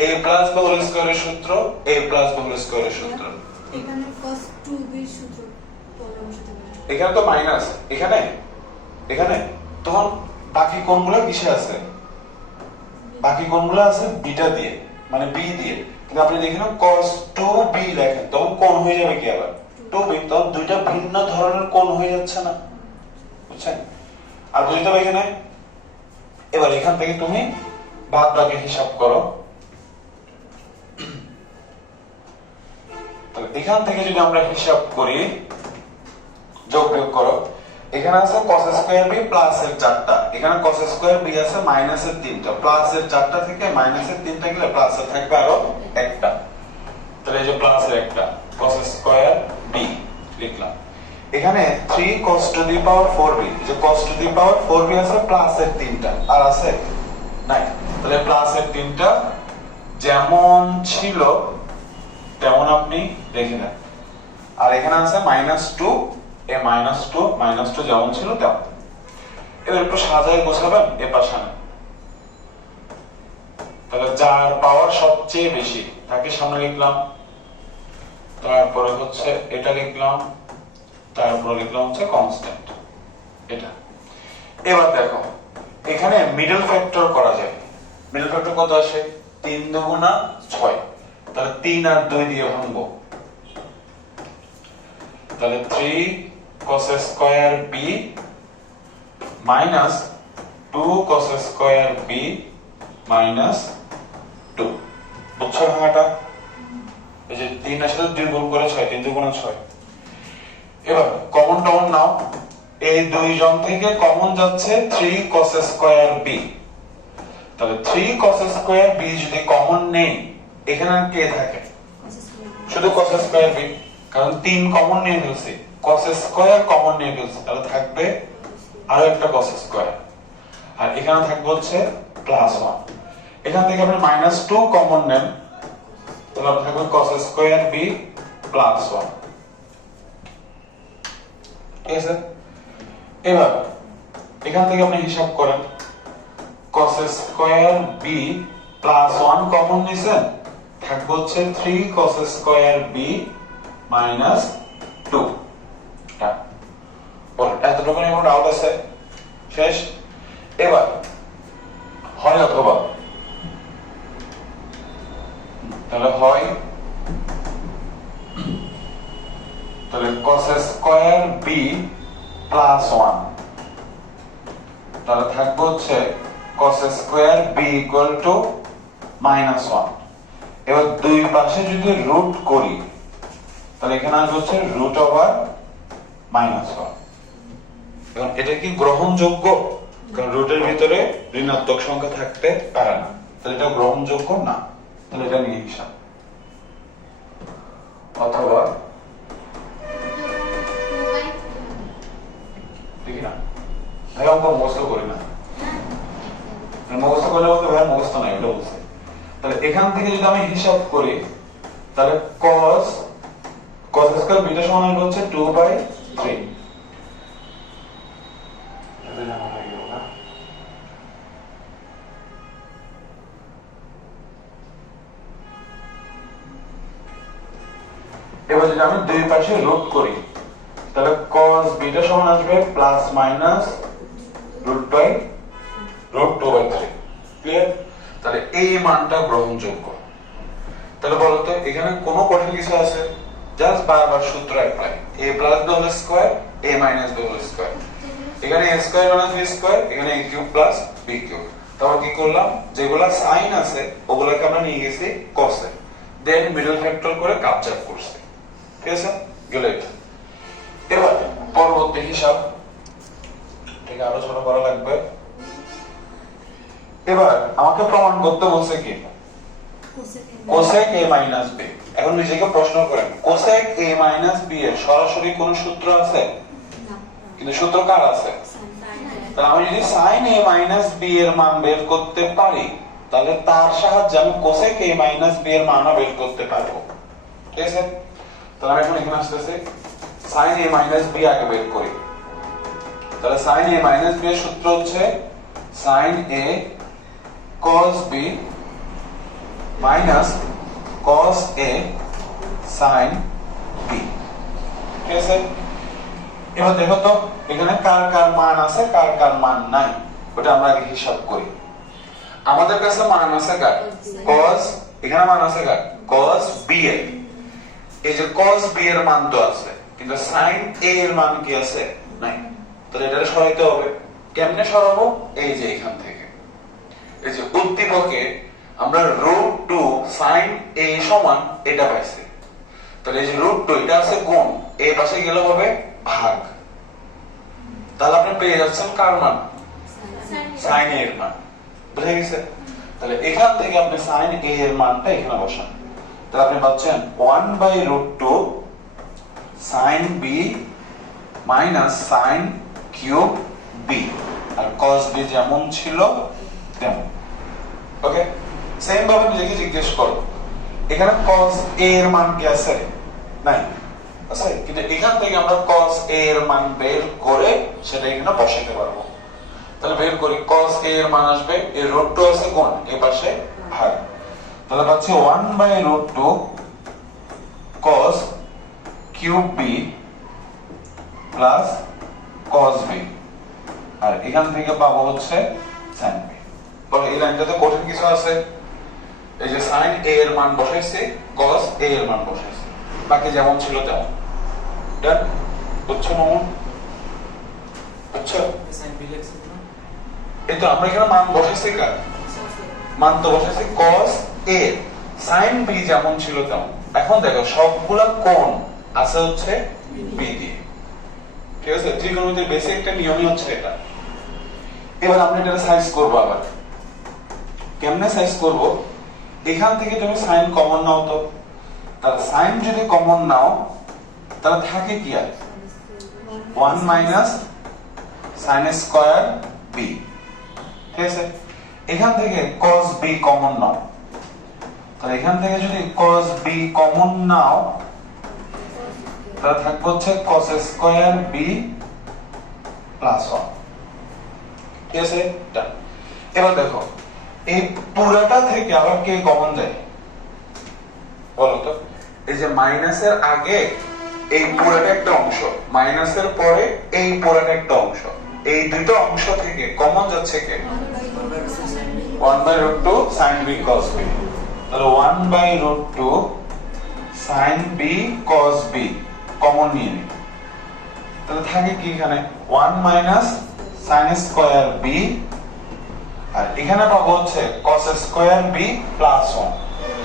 a প্লাস b হোল স্কয়ারের সূত্র, a প্লাস b হোল স্কয়ারের সূত্র। এখানে cos 2b সূত্র পরে বসাতে হবে। এখানে তো মাইনাস, এখানে তখন বাকি কোণগুলো কিসে আছে? বাকি কোণগুলো আছে বিটা দিয়ে, মানে b দিয়ে। কিন্তু আপনি দেখেন cos 2b লেখেন তখন কোণ হয়ে যাবে কি আবার 2b, তখন দুইটা ভিন্ন ধরনের কোণ হয়ে যাচ্ছে না? বুঝছেন? আর বুঝতে হবে এখানে। এবার এখান থেকে তুমি বাদ বাকি হিসাব করো। তাহলে এখান থেকে যদি আমরা হিসাব করি, যোগ বিয়োগ করো, এখানে এখানে আছে cos স্কয়ার b প্লাস এর 4টা, এখানে cos স্কয়ার b আছে মাইনাস এর 3টা, প্লাস এর 4টা থেকে মাইনাস এর 3টা গেলে প্লাস এর থাকবে আরো একটা। তাহলে এই যে প্লাস এর একটা cos স্কয়ার b লিখলাম। এখানে 3 cos two the power 4b, যে cos two the power 4b আছে প্লাস এর 3টা, আর আছে নাই। তাহলে প্লাস এর 3টা যেমন ছিল তেমন আপনি রেখে দেন। আর এখানে আছে -2, এ -2 যেমন ছিল তেমন। এবার একটু সাজায় গোছাবেন এ পাশে। তাহলে যার পাওয়ার সবচেয়ে বেশি তাকে সামনে লিখলাম, তারপরে হচ্ছে এটা লিখলাম, তারপরে লিখলাম হচ্ছে কনস্ট্যান্ট এটা। এবার দেখো এখানে মিডল ফ্যাক্টর করা যায়। মিডল ফ্যাক্টর কত আসে? 3 দুগুণা 6। তাহলে 3 আর 2 দিয়ে ভাঙবো। তাহলে 3 cos square b minus 2 cos square b minus 2। বুঝছো ভাঙাটা? এই যে 3 এর সাথে 2 গুণ করে 6, 3 দুগুণা 6। এবার কমন টমন নাও, এই দুইজন থেকে কমন যাচ্ছে 3 cos স্কয়ার b। তাহলে 3 cos স্কয়ার b যদি কমন নেই, এখানে আর কে থাকে? শুধু cos স্কয়ার b, কারণ 3 কমন নিয়ে ফেলছি, cos স্কয়ার কমন নিয়ে ফেলছি, তাহলে থাকবে আরো একটা cos স্কয়ার, আর এখানে থাকবে হচ্ছে +1। এখান থেকে আপনি -2 কমন নেন, তাহলে থাকবে cos স্কয়ার b +1। ঠিক আছে? এবার এখান থেকে আপনি হিসাব করেন, cos স্কয়ার b +1 কমন নিছেন, থাকবে হচ্ছে 3 cos স্কয়ার b -2। এতটুকু নিয়ে কোনো ডাউট আছে? শেষ? এবার হয় অথবা, তাহলে হয়, তাহলে cos স্কয়ার b +1, তাহলে থাকবে হচ্ছে cos স্কয়ার b -1। এবার দুই পাশে যদি রুট করি, তাহলে এখানে আসবে হচ্ছে √1। এখন এটা কি গ্রহণযোগ্য? কারণ রুটের ভিতরে ঋণাত্মক সংখ্যা থাকতে পারে না, তাহলে এটা গ্রহণযোগ্য না। তাহলে এটা নিয়ে হিসাব। অথবা দেখি না ভাই, অঙ্ক মুখস্থ করি না, মুখস্থ করলে বলতে ভাই মুখস্থ নাই, ওটা বলছে। তাহলে এখান থেকে যদি আমি হিসাব করি, তাহলে cos স্কয়ার b সমান হচ্ছে 2/3। এবার যদি আমি দুই পাশে রুট করি, তাহলে cos b সমান আসবে ±√2/3। ক্লিয়ার? তাহলে এই মানটা গ্রহণযোগ্য। তাহলে বলো তো এখানে কোনো কঠিন কিছু আছে? জাস্ট বারবার সূত্র apply, a + b whole square a - b whole square. এখানে a স্কয়ার - b স্কয়ার, এখানে a কিউব + b কিউব। তারপর কি করলাম, যেগুলা সাইন আছে ওগুলাকে আমরা নিয়ে গেছি cos এ, দেন মিডল ফ্যাক্টর করে কাপচার করছি। ঠিক আছে? গেল এটা। এবার পরবর্তী হিসাব, ঠিক আরো ছোট করা লাগবে। এবার আমাকে প্রমাণ করতে বলছে কি cosec a - b। এখন নিজেকে প্রশ্ন করেন, cosec a - b এর সরাসরি কোন সূত্র আছে? কিন্তু সূত্র কার আছে? তাহলে আমি যদি sin a - b এর মান বের করতে পারি, তাহলে তার সাহায্যে আমি cosec a - b এর মানও বের করতে পারবো। ঠিক আছে? তাহলে আমি এখন এখানে আসতেছি, sin a - b আগে বের করি। তাহলে sin a - b এর সূত্র হচ্ছে sin a cos b minus cos a sin b। ঠিক আছে? এবার দেখো তো এখানে কার কার মান আছে, কার কার মান নাই, ওটা আমরা আগে হিসাব করি। আমাদের কাছে মান আছে কার? cos, এখানে মান আছে কার? cos b এর। এই যে cos b এর মান তো আছে, কিন্তু sin a এর মান কি আছে? নাই। তাহলে এটা সরাইতে হবে। কেমনে সরাবো? এই যে এখান থেকে, এই যে উদ্দীপকে আমরা √2 sin a সমান এটা পাইছি। তাহলে এই যে √2 এটা আছে গুণ, এই পাশে গেলে হবে ভাগ। তাহলে আপনি পেয়ে যাচ্ছেন কার মান? sin a এর মান। বুঝে গেছে? তাহলে এখান থেকে আপনি sin a এর মানটা এখানে বসান। তাহলে আপনি পাচ্ছেন 1/√2 sin b minus sin cube b, আর cos b যেমন ছিল তেমন। ওকে, সেম ভাবে নিজেকে জিজ্ঞেস করো, এখানে cos a এর মান কি আছে? নাই, আছে? কিন্তু এখান থেকে আমরা cos a এর মান বের করে সেটা এখানে বসাতে পারবো। তাহলে বের করি, cos a এর মান আসবে, এই √2 আছে কোণ, এই পাশে ভাগ। তাহলে পাচ্ছি 1/√2 cos cube b plus cos b, আর এখান থেকে পাবো হচ্ছে sin b। বলো এই লাইনটাতে কঠিন কিছু আছে? এই যে sin a এর মান বসাইছি, cos a এর মান বসাইছি, বাকি যেমন ছিল তেমন। ডান? বুঝছো মামুন? বুঝছো? এই তো আমরা এখানে মান বসাইছি, কার মান তো বসাইছি? cos a। sin b যেমন ছিল তেমন। এখন দেখো সবগুলা কোণ আছে হচ্ছে b দিয়ে, ঠিক আছে? ত্রিকোণমিতির বেসিক একটা নিয়মই হচ্ছে এটা। এবার আমরা এটা সাইজ করব। আবার কেমনে সাইজ করব? এখান থেকে তুমি sin কমন নাও তো, তাহলে sin যদি কমন নাও তাহলে থাকে কি আর 1 মাইনাস sin স্কয়ার b, ঠিক আছে? এখান থেকে cos b কমন নাও, তাহলে এখান থেকে যদি cos b কমন নাও তাহলে থাকবে হচ্ছে cos স্কয়ার b প্লাস 1, ঠিক আছে? এবার দেখো এই পুরোটা থেকে আবার কে কমন যায় বলো তো? এই যে মাইনাসের আগে এই পুরোটা একটা অংশ, মাইনাসের পরে এই পুরোটা একটা অংশ, এই দুটো অংশ থেকে কমন যাচ্ছে কে? 1/√2 sin b cos b। তাহলে 1/√2 sin b cos b common নিয়ে নিই, তাহলে থাকে কি এখানে 1 মাইনাস sin স্কয়ার b, আর এখানে পাবো হচ্ছে cos স্কয়ার b প্লাস 1।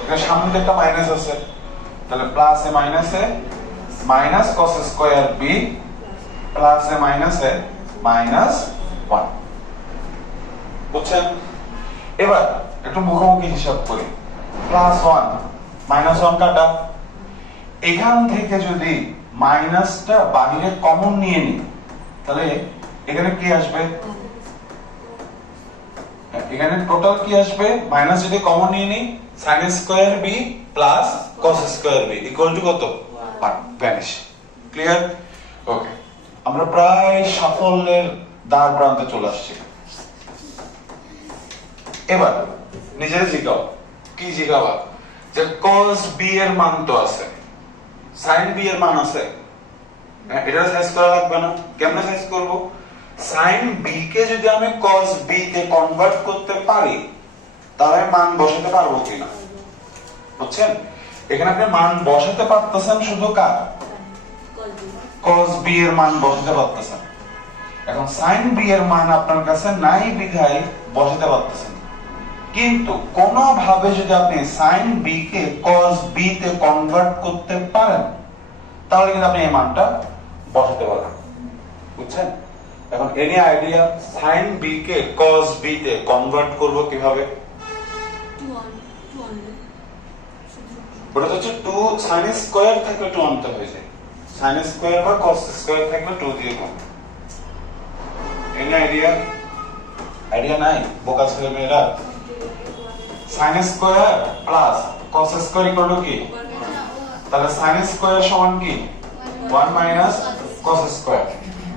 এখানে সামনে একটা মাইনাস আছে, তাহলে প্লাসে মাইনাসে মাইনাস cos স্কয়ার b প্লাসে মাইনাসে মাইনাস 1। বুঝছেন? এবার একটু মুখোমুখি হিসাব করি, প্লাস 1 মাইনাস 1 কাটা, এখান থেকে যদি মাইনাসটা বাইরে কমন নিয়ে নিই তাহলে এখানে কি আসবে? এখানে টোটাল কি আসবে? মাইনাস যদি কমন নিয়ে নিই sin square b plus cos square b equal to কত? 1, ভ্যানিশ। ক্লিয়ার? ওকে, আমরা প্রায় সাফল্যের দ্বার প্রান্তে চলে আসছি। এবার নিজের জিগাও, কি জিগাবা? যে cos b এর মান তো আছে, sin b এর মান আছে, এটা সাইজ করা লাগবে না? কেমনে সাইজ করব? sin b কে যদি আমি cos b তে কনভার্ট করতে পারি তাহলে মান বসাতে পারবো কিনা? বুঝছেন? এখানে আপনি মান বসাতে পারতেছেন শুধু কার? cos b এর মান বসাতে পারতেছেন। এখন sin b এর মান আপনার কাছে নাই বিধায় বসাতে পারতেছেন, কিন্তু কোন ভাবে যদি আপনি sin b কে cos b তে কনভার্ট করতে পারেন তাহলে কিন্তু আপনি এই মানটা বসাতে পারবেন। বুঝছেন? এখন এনি আইডিয়া sin b কে cos b তে কনভার্ট করব কিভাবে? ওটা হচ্ছে 2 sin স্কয়ার থাকলে 2 আনতে হয়ে যায়, sin স্কয়ার বা cos স্কয়ার থাকলে 2 দিয়ে গুণ। Any idea? আইডিয়া নাই বোকা ছেলে মেয়েরা? sin square plus cos square equal to কি? তাহলে sin স্কয়ার সমান কি? 1 মাইনাস cos স্কয়ার।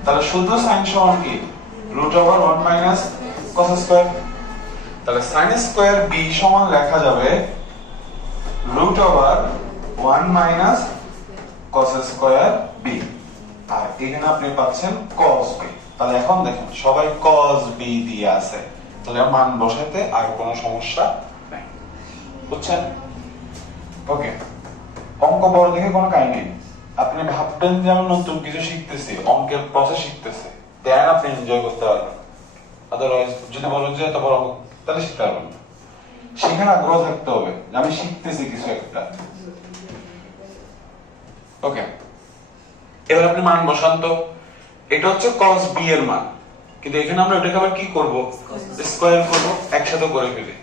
তাহলে শুধু sin সমান কি? √1 মাইনাস cos স্কয়ার। তাহলে sin স্কয়ার b সমান লেখা যাবে √1 মাইনাস cos স্কয়ার b, আর এখানে আপনি পাচ্ছেন cos b। তাহলে এখন দেখেন সবাই cos b দিয়ে আছে, তাহলে মান বসাতে আর কোনো সমস্যা নাই। বুঝছেন? ওকে, অঙ্ক বড় দেখে কোনো কাজ নেই। আপনি ভাববেন যে আমি নতুন কিছু শিখতেছি, অঙ্কের প্রসেস শিখতেছি, দেন আপনি এনজয় করতে পারবেন। আদারওয়াইজ যদি বলেন যে এত বড় তাহলে শিখতে পারবেন না। সেখানে আগ্রহ থাকতে হবে যে আমি শিখতেছি কিছু একটা। ওকে, এবার আপনি মান বসান তো। এটা হচ্ছে cos b এর মান, কিন্তু এখানে আমরা এটাকে আবার কি করব, স্কয়ার করব, একসাথে করে ফেলি।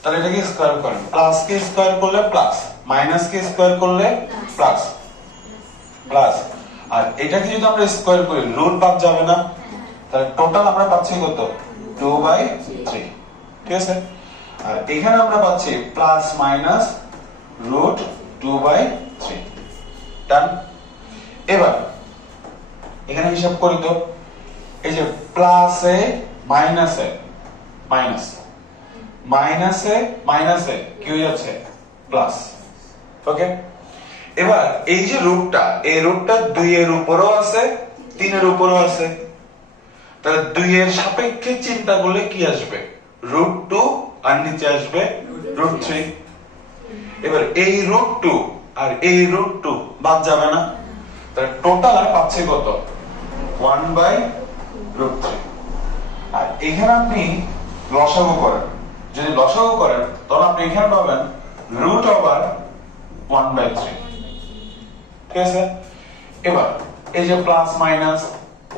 তাহলে এটাকে স্কয়ার করেন, প্লাস কে স্কয়ার করলে প্লাস, মাইনাস কে স্কয়ার করলে প্লাস, প্লাস, আর এটাকে যদি আমরা স্কয়ার করি রুট বাদ যাবে না, তাহলে টোটাল আমরা পাচ্ছি কত, 2/3, ঠিক আছে। আর এখানে আমরা পাচ্ছি প্লাস মাইনাস রুট 2/3, ডান। এবার এখানে হিসাব করি তো, এই যে প্লাসে মাইনাসে মাইনাস, মাইনাসে মাইনাসে কি হয়ে যাচ্ছে, প্লাস, ওকে। এবার এই যে রুটটা, এই রুটটা 2 এর উপরও আছে 3 এর উপরও আছে, তাহলে 2 এর সাপেক্ষে চিন্তা করলে কি আসবে, √2, আর নিচে আসবে √3। এবার এই √2 আর এই √2 বাদ যাবে না, তাহলে টোটাল আর পাচ্ছি কত, 1/√3। আর এখানে আপনি লসাগু করেন, যদি লসাগু করেন তাহলে আপনি এখানে পাবেন √1/3, ঠিক আছে। এবার এই যে প্লাস মাইনাস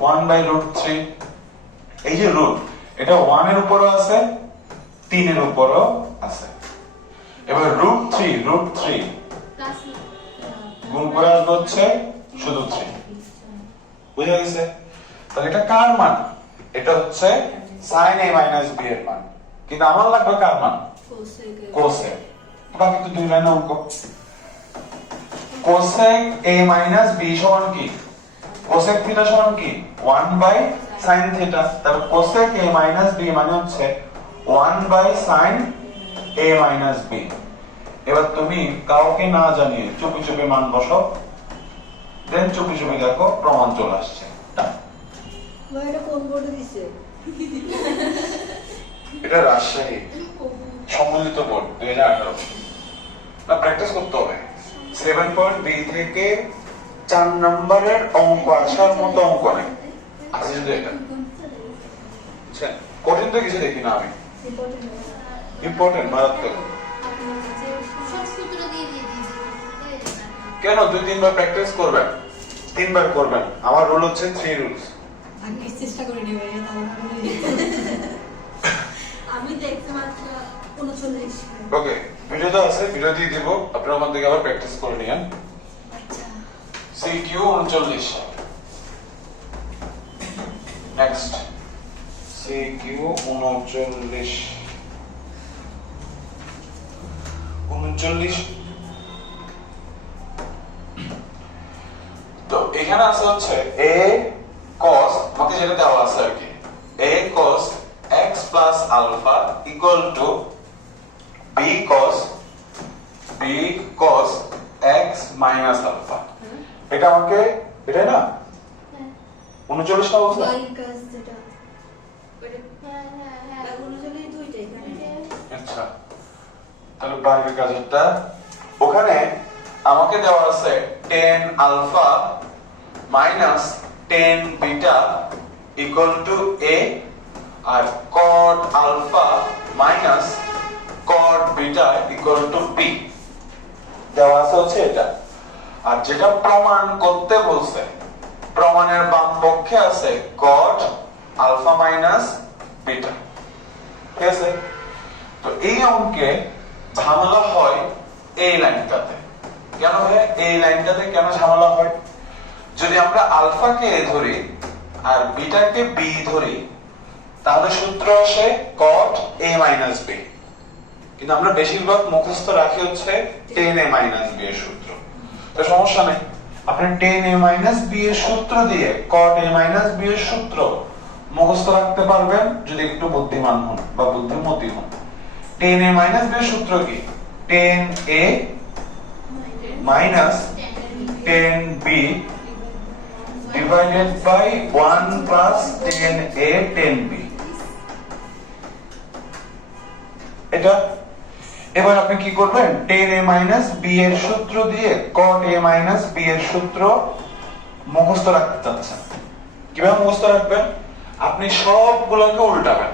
1/√3, এই যে রুট, এটা 1 এর উপরও আছে 3 এর উপরও আছে। এবার √3 গুণ করে আসবে হচ্ছে শুধু 3, বুঝা গেছে। তাহলে এটা কার মান, এটা হচ্ছে sin a - b এর মান, কিন্তু আমার লাগবে কার মান, কোসেক। বাকি তো দুই লাইন অঙ্ক। কোসেক a - b সমান কি, কোসেক থিটা সমান কি 1/sin থিটা, তাহলে কোসেক a - b মানে হচ্ছে 1/sin a - b। এবার তুমি কাউকে না জানিয়ে চুপি চুপি মান বসাও, দেন চুপি চুপি দেখো প্রমাণ চলে আসছে। এটা কোন বোর্ডে দিছে? এটা রাজশাহী সম্মিলিত বোর্ড 2018। না, প্র্যাকটিস করতে হবে। 7.b থেকে 4 নম্বরের অঙ্ক আসার মতো অঙ্ক নেই, আছে শুধু এটা। বুঝছেন, কঠিন তো কিছু দেখি না আমি, ইম্পর্টেন্ট মারাত্মক। সব সূত্র দিয়ে দিয়ে কেন 2-3 বার প্র্যাকটিস করবেন, 3 বার করবেন। আমার রুল হচ্ছে 3 রুলস। আমি চেষ্টা করে নেব, আমি দেখতে মাত্র 39। ওকে, ভিডিও তো আছে, ভিডিও দিয়ে দিব, আপনারা ওখান থেকে আবার প্র্যাকটিস করে নিন। CQ 39, next CQ 39। তো এখানে আছে হচ্ছে a cos, আমাকে যেটা দেওয়া আছে আর কি, a cos x plus alpha equal to b cos x minus alpha। এটা আমাকে, এটা না 39 টা অবস্থা, কাজ যেটা অনুযায়ী দুইটাই আচ্ছা। তাহলে বাড়ির কাজটা ওখানে আমাকে দেওয়া আছে 10 alpha minus 10 beta equal to a, আর cot alpha minus cot beta equal to b দেওয়া আছে হচ্ছে এটা। আর যেটা প্রমাণ করতে বলছে, প্রমাণের বাম পক্ষে আছে cot আলফা মাইনাস বিটা, ঠিক আছে। তো এই অঙ্কে ঝামেলা হয় এই লাইনটাতে। কেন হয় এই লাইনটাতে, কেন ঝামেলা হয়, যদি আমরা আলফাকে a ধরি আর বিটাকে b ধরি, তাহলে সূত্র আসে cot a - b, কিন্তু আমরা বেশিরভাগ মুখস্থ রাখি হচ্ছে tan a - b এর সূত্র। তো সমস্যা নেই, আপনি tan a - b এর সূত্র দিয়ে cot a - b এর সূত্র মুখস্থ রাখতে পারবেন যদি একটু বুদ্ধিমান হন বা বুদ্ধিমতী হন। tan a - b এর সূত্র কি, tan a minus tan b divided by 1 plus tan a tan b, এটা। এবার আপনি কি করবেন, tan a - b এর সূত্র দিয়ে cot a - b এর সূত্র মুখস্থ রাখতে চাচ্ছেন। কিভাবে মুখস্থ রাখবেন, আপনি সবগুলোকে উল্টাবেন।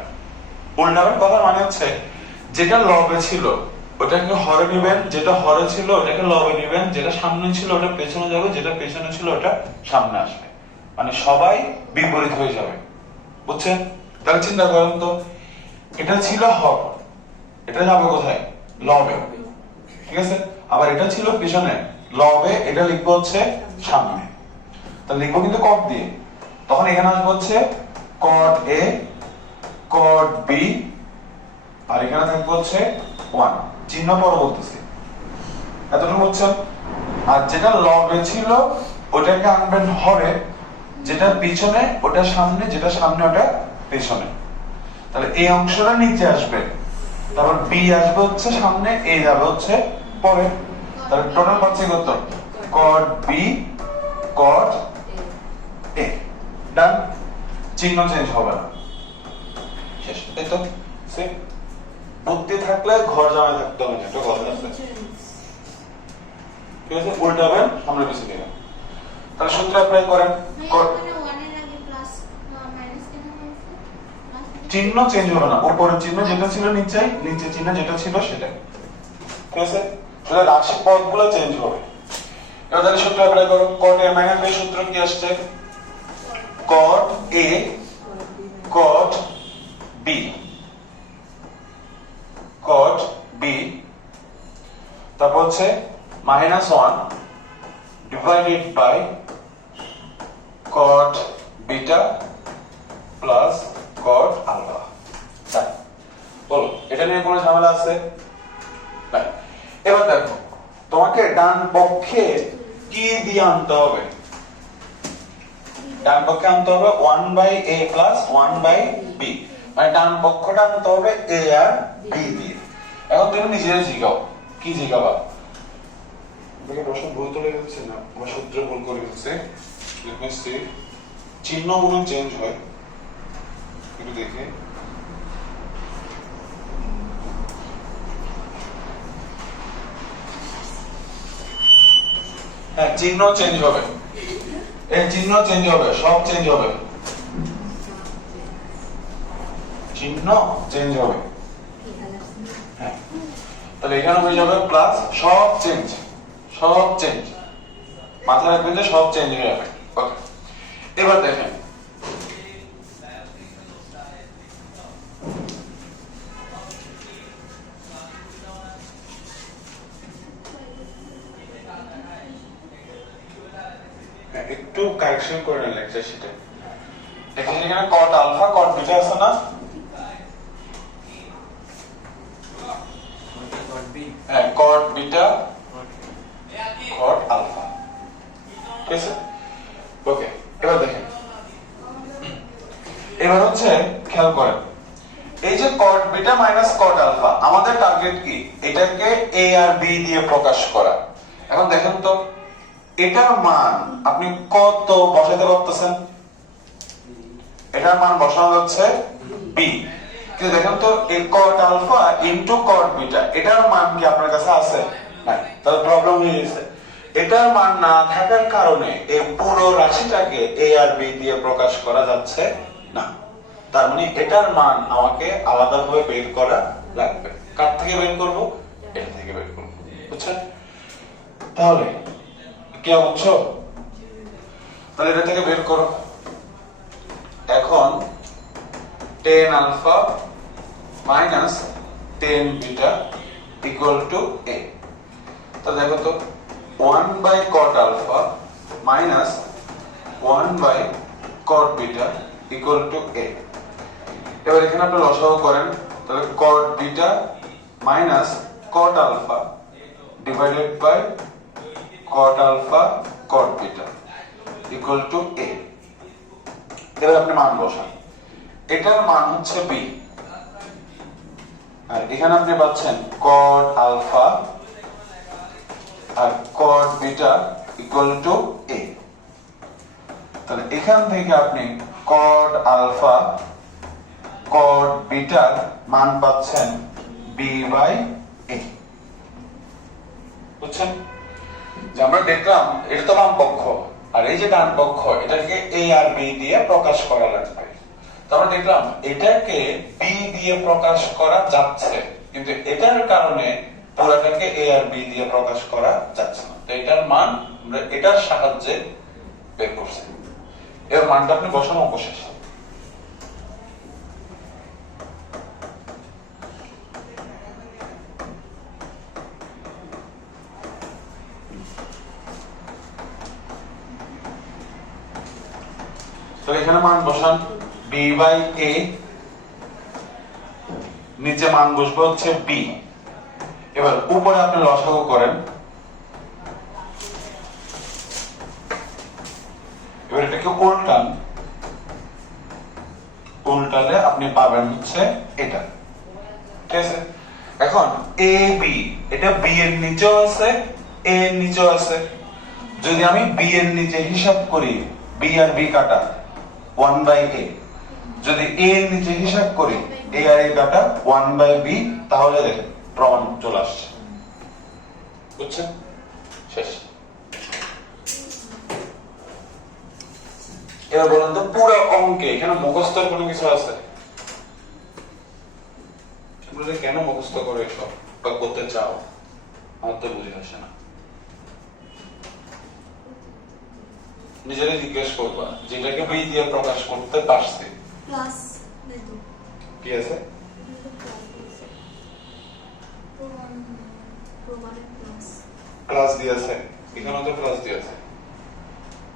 উল্টাবেন কথা মানে হচ্ছে যেটা লবে ছিল ওটাকে হরে নেবেন, যেটা হরে ছিল ওটাকে লবে নেবেন, যেটা সামনে ছিল ওটা পেছনে যাবে, যেটা পেছনে ছিল ওটা সামনে আসবে। মানে সবাই বিপরীত হয়ে যাবে, বুঝছেন? তাহলে চিন্তা করেন তো, এটা ছিল হর, এটা যাবে কোথায়? লবে, ঠিক আছে? আবার এটা ছিল পিছনে লবে, এটা লিখবো হচ্ছে সামনে। তাহলে লিখবো কিন্তু কট দিয়ে, তখন এখানে আসবে হচ্ছে কট এ, কট বি, আর এখানে থাকবে হচ্ছে 1, চিহ্ন পরে বলতেছি, এতটুকু বুঝছেন? আর যেটা লবে ছিল ওটাকে আনবেন হরে, যেটা পিছনে ওটা সামনে, যেটা সামনে ওটা পিছনে। তাহলে এই অংশটা নিচে আসবে, তারপর বি আসবে হচ্ছে সামনে, এ যাবে হচ্ছে পরে। তাহলে টোটাল পাচ্ছি কত? কট বি কট এ। ডান, চিহ্ন চেঞ্জ হবে না, শেষ। এই তো সেম। বুদ্ধি থাকলে ঘর জামাই থাকতে হবে না, একটা কথা আছে, ঠিক আছে? উল্টাবেন, সামনে পিছিয়ে দিবেন। তাহলে সূত্র অ্যাপ্লাই করেন। চিহ্ন চেঞ্জ হবে না, উপরের চিহ্ন যেটা ছিল নিচে, নিচে চিহ্ন যেটা ছিল সেটা, ঠিক আছে? শুধু রাশি পদগুলো চেঞ্জ হবে। এবার তাহলে সূত্র অ্যাপ্লাই করো। কট এ মাইনাস বি সূত্র কি আসছে? কট এ কট বি, কট বি, তারপর হচ্ছে -1 divided by cot beta plus cot alpha. তাই বলো, এটা নিয়ে কোনো ঝামেলা আছে? নাই। এবার দেখো, তোমাকে ডান পক্ষে কি দিয়ে আনতে হবে? ডান পক্ষে আনতে হবে 1/a প্লাস 1/b, মানে ডান পক্ষটা আনতে হবে a আর b দিয়ে। এখন তুমি নিজেরাই জিগাও, কি জিগাবা? দেখে প্রশ্ন ভুল তুলে গেছে না, আমার সূত্র ভুল করে গেছে। লেট মি সি, চিহ্ন মনে চেঞ্জ হয়, একটু দেখে। হ্যাঁ, চিহ্ন চেঞ্জ হবে, এই চিহ্ন চেঞ্জ হবে, সব চেঞ্জ হবে, চিহ্ন চেঞ্জ হবে। হ্যাঁ, তাহলে এখানে হয়ে যাবে প্লাস, সব চেঞ্জ, সব চেঞ্জ, মাথায় রাখবেন যে সব চেঞ্জ হয়ে যাবে। ওকে, এবার দেখেন একটু কারেকশন করে নেন লেকচার শিটে। এখানে কট আলফা কট বিটা আছে না? হ্যাঁ, কট বিটা কট আলফা, ঠিক আছে? ওকে, এবার দেখেন, এবার হচ্ছে খেয়াল করেন, এই যে cot beta minus cot alpha, আমাদের টার্গেট কি? এটাকে a আর b দিয়ে প্রকাশ করা। এখন দেখেন তো, এটার মান আপনি কত বসাতে পারতেছেন? এটার মান বসানো যাচ্ছে b, কিন্তু দেখেন তো এই cot alpha into cot beta, এটার মান কি আপনার কাছে আছে? নাই, তাহলে প্রবলেম হয়ে গেছে। এটার মান না থাকার কারণে এই পুরো রাশিটাকে a আর b দিয়ে প্রকাশ করা যাচ্ছে না। তার মানে এটার মান আমাকে আলাদাভাবে বের করা লাগবে। কার থেকে বের করব? এটা থেকে বের করব, বুঝছেন? তাহলে কি বুঝছো? তাহলে এটা থেকে বের করো। এখন 10 alpha minus 10 beta equal to a। তো দেখো তো, 1 cot alpha minus 1 cot beta equal to a। এবার এখানে আপনি লসাগু করেন, তাহলে cot beta minus cot alpha divided by cot alpha cot beta equal to a। এবার আপনি মান বসান, এটার মান হচ্ছে b, আর এখানে আপনি পাচ্ছেন cot alpha R cot beta equal to a। তাহলে এখান থেকে আপনি cot alpha cot beta মান পাচ্ছেন b by a। বুঝছেন? যে আমরা দেখলাম এটা তো বাম পক্ষ, আর এই যে ডান পক্ষ, এটাকে a আর b দিয়ে প্রকাশ করা লাগবে। তো আমরা দেখলাম এটাকে b দিয়ে প্রকাশ করা যাচ্ছে, কিন্তু এটার কারণে পুরোটাকে a আর b দিয়ে প্রকাশ করা যাচ্ছে না। তো এটার মান আমরা এটার সাহায্যে বের করছি। এর মানটা আপনি বসান অঙ্ক শেষ। তো এখানে মান বসান b বাই a, নিচে মান বসবে হচ্ছে b। এবার উপরে আপনি লসাগু করেন, এবার এটাকে উল্টান, উল্টালে আপনি পাবেন হচ্ছে এটা, ঠিক আছে। এখন a b, এটা b এর নিচেও আছে a এর নিচেও আছে। যদি আমি b এর নিচে হিসাব করি, b আর b কাটা 1 বাই a, যদি a এর নিচে হিসাব করি a আর a কাটা 1 বাই b, তাহলে দেখেন প্রমাণ চলে আসছে। বুঝছেন? শেষ। এবার বলেন তো পুরো অঙ্কে এখানে মুখস্থের কোনো কিছু আছে? তোমরা কেন মুখস্থ করে এসব বা করতে চাও আমার তো বুঝে আসে না। নিজেরাই জিজ্ঞেস করবা যেটাকে বই দিয়ে প্রকাশ করতে পারছি প্লাস দেখো কি আছে, প্রমাণে প্লাস প্লাস দিয়েছে, এখানেও তো প্লাস দিয়েছে।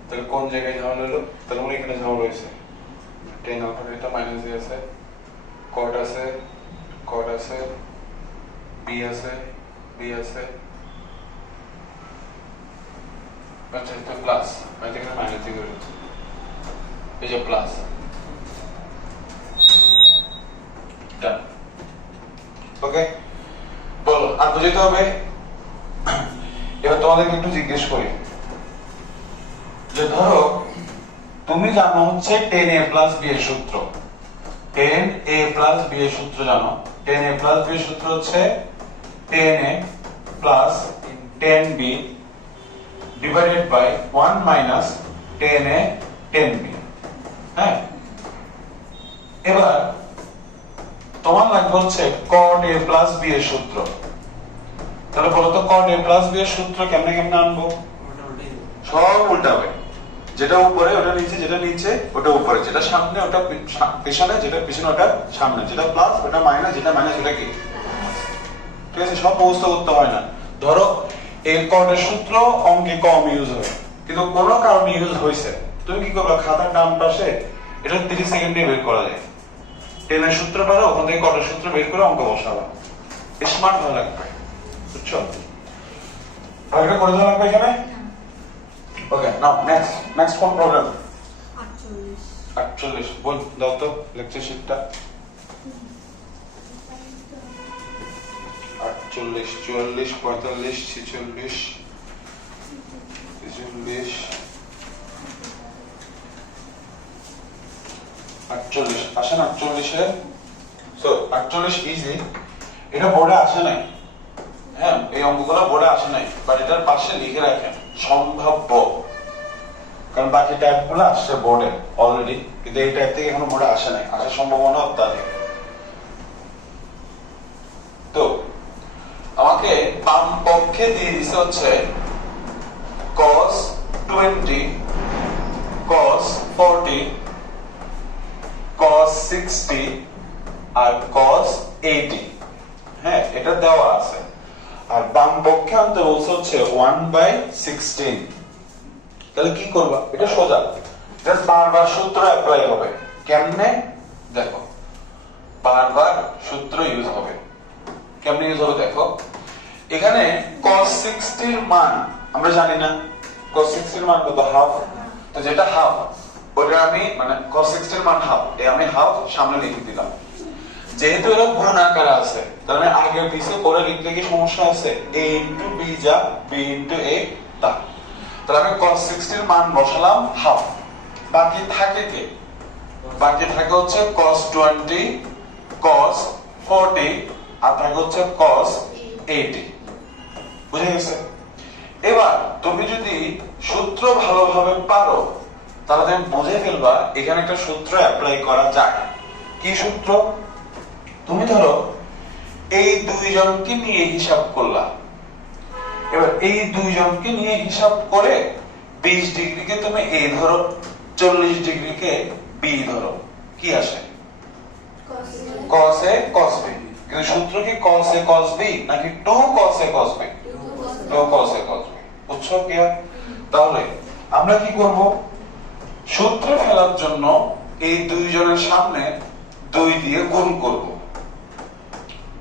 তাহলে কোন জায়গায় ঝামেলা হলো? তাহলে মনে এখানে ঝামেলা হয়েছে। 10 আউট এটা মাইনাস দিয়েছে, কট আছে, কট আছে, বি আছে, বি আছে, আচ্ছা এটা প্লাস, আমি এখানে মাইনাস দিয়ে করেছি, এই যে প্লাস। ডান। ওকে, বলো আর বুঝতে হবে। এবার তোমাদেরকে একটু জিজ্ঞেস করি যে ধরো তুমি জানো হচ্ছে 10a প্লাস b এর সূত্র, 10a প্লাস b এর সূত্র জানো। 10a প্লাস b এর সূত্র হচ্ছে 10a plus 10b divided by 1 minus 10a 10b। হ্যাঁ, এবার তোমার লাগবে হচ্ছে cot a প্লাস b এর সূত্র। তাহলে বলো তো cot a প্লাস b এর সূত্র কেমনে কেমনে আনবো? সব উল্টাবে, যেটা উপরে ওটা নিচে, যেটা নিচে ওটা উপরে, যেটা সামনে ওটা পিছনে, যেটা পিছনে ওটা সামনে, যেটা প্লাস ওটা মাইনাস, যেটা মাইনাস ওটা কি, ঠিক আছে। সব মুখস্থ করতে হয় না। ধরো এই cot এর সূত্র অঙ্কে কম ইউজ হয়, কিন্তু কোন কারণে ইউজ হয়েছে, তুমি কি করবে, খাতার ডান পাশে এটা 30 সেকেন্ডে বের করা যায়। 10 এর সূত্র পারো, ওখান থেকে cot এর সূত্র বের করে অঙ্ক বসাবা। স্মার্ট হওয়া লাগবে, বুঝছো? আরেকটা করে দেওয়া লাগবে এখানে। ওকে, নাও নেক্সট কোন প্রবলেম? 48 বল দাও তো লেকচার শিটটা। 48 44 45 46 46 48 আসেন 48 এ। সো 48 ইজি, এটা বোর্ডে আসে নাই। হ্যাঁ, এই অঙ্কগুলো বোর্ডে আসে নাই, বাট এটার পাশে লিখে রাখেন সম্ভাব্য, কারণ বাকি টাইপগুলো আসছে বোর্ডে অলরেডি, কিন্তু এই টাইপ থেকে এখনো বোর্ডে আসে নাই, আসার সম্ভাবনা অত্যাধিক। তো আমাকে বাম পক্ষে দিয়ে দিছে হচ্ছে cos 20, cos 40, cos 60 আর cos 80। হ্যাঁ, এটা দেওয়া আছে। আর বাম পক্ষে আনতে বলছে হচ্ছে 1/16। তাহলে কি করবা? এটা সোজা, জাস্ট বারবার সূত্র অ্যাপ্লাই হবে। কেমনে দেখো, বারবার সূত্র ইউজ হবে। কেমনে ইউজ হবে দেখো, এখানে cos 60 এর মান আমরা জানি না, cos 60 এর মান কত? হাফ। তো যেটা হাফ ওটা আমি মানে cos 60 এর মান হাফ, এই আমি হাফ সামনে লিখে দিলাম। যেহেতু এরা গুণ আকারে আছে, তার মানে আগে পিছে করে লিখলে কি সমস্যা আছে? a into b যা b into a তা। তাহলে আমি cos 60 এর মান বসালাম হাফ, বাকি থাকে কি? বাকি থাকে হচ্ছে cos 20, cos 40 আর থাকে হচ্ছে cos 80। বুঝে গেছে? এবার তুমি যদি সূত্র ভালোভাবে পারো তাহলে তুমি বুঝে ফেলবা এখানে একটা সূত্র অ্যাপ্লাই করা যায়। কি সূত্র? তুমি ধরো এই দুইজনকে নিয়ে হিসাব করলা, এবার এই দুইজনকে নিয়ে হিসাব করে 20 ডিগ্রিকে তুমি এই ধরো, 40 ডিগ্রিকে বি ধরো, কি আসে? cos a cos b। কিন্তু সূত্র কি cos a cos b নাকি 2 cos a cos b? 2 cos a cos b। বুঝছো কি? তাহলে আমরা কি করব? সূত্রে ফেলার জন্য এই দুইজনের সামনে 2 দিয়ে গুণ করব,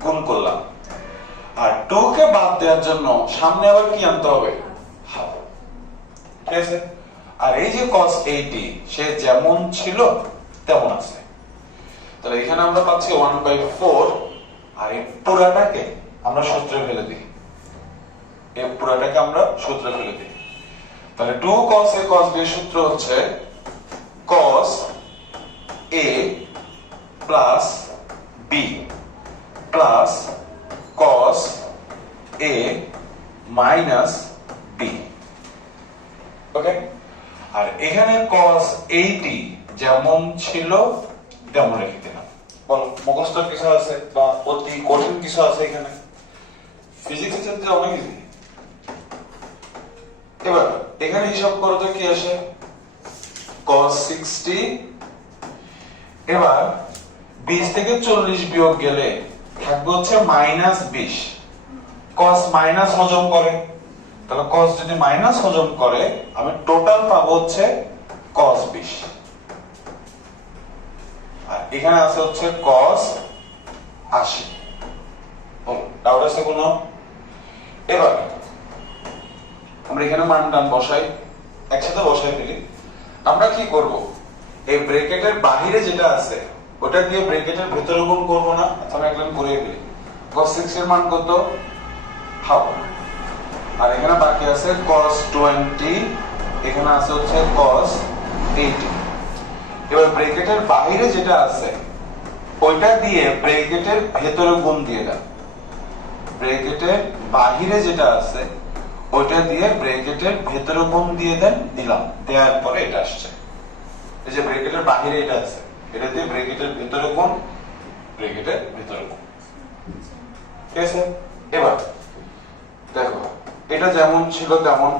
গুণ করলাম। আর 2 কে বাদ দেওয়ার জন্য সামনে আবার কি আনতে হবে? হাফ। ঠিক আছে? আর এই যে cos 80 সে যেমন ছিল তেমন আছে। তাহলে এখানে আমরা পাচ্ছি 1/4। আর এই পুরাটাকে আমরা সূত্রে ফেলে দিই, এই পুরাটাকে আমরা সূত্রে ফেলে দিই। তাহলে 2 cos a cos b এর সূত্র হচ্ছে cos a plus b plus cos a minus b। ওকে? আর এখানে cos 80 যেমন ছিল তেমন রেখে দিলাম। বল, মুখস্থ কিছু আছে বা অতি কঠিন কিছু আছে এখানে? ফিজিক্সের ক্ষেত্রে অনেক ইজি। এবার এখানে হিসাব করো তো কি আসে? cos 60। এবার 20 থেকে 40 বিয়োগ গেলে থাকবে হচ্ছে -20। cos মাইনাস হজম করে, তাহলে cos যদি মাইনাস হজম করে আমি টোটাল পাবো হচ্ছে cos 20। আর এখানে আছে হচ্ছে cos 80। ডাউট আছে কোনো? এবার আমরা এখানে মান টান বসাই, একসাথে বসাই ফেলি। আমরা কি করব? এই ব্র্যাকেটের বাইরে যেটা আছে ওটা দিয়ে ব্র্যাকেটের ভিতরে গুণ করব না? আমরা একদম করে ফেলি। cos 6 এর মান কত? হাফ। আর এখানে বাকি আছে cos 20, এখানে আছে হচ্ছে cos 80। এবার ব্র্যাকেটের বাইরে যেটা আছে ওইটা দিয়ে ব্র্যাকেটের ভেতরে গুণ দিয়ে দাও। ব্র্যাকেটের বাইরে যেটা আছে ওইটা দিয়ে ব্র্যাকেটের ভেতরে গুণ দিয়ে দেন, দিলাম। দেওয়ার পরে এটা আসছে, এই যে ব্র্যাকেটের বাইরে এটা আছে, এটা দিয়ে ব্র্যাকেটের ভেতরে গুণ, ব্র্যাকেটের ভেতরে গুণ। ঠিক আছে? এবার দেখো এটা যেমন ছিল তেমন।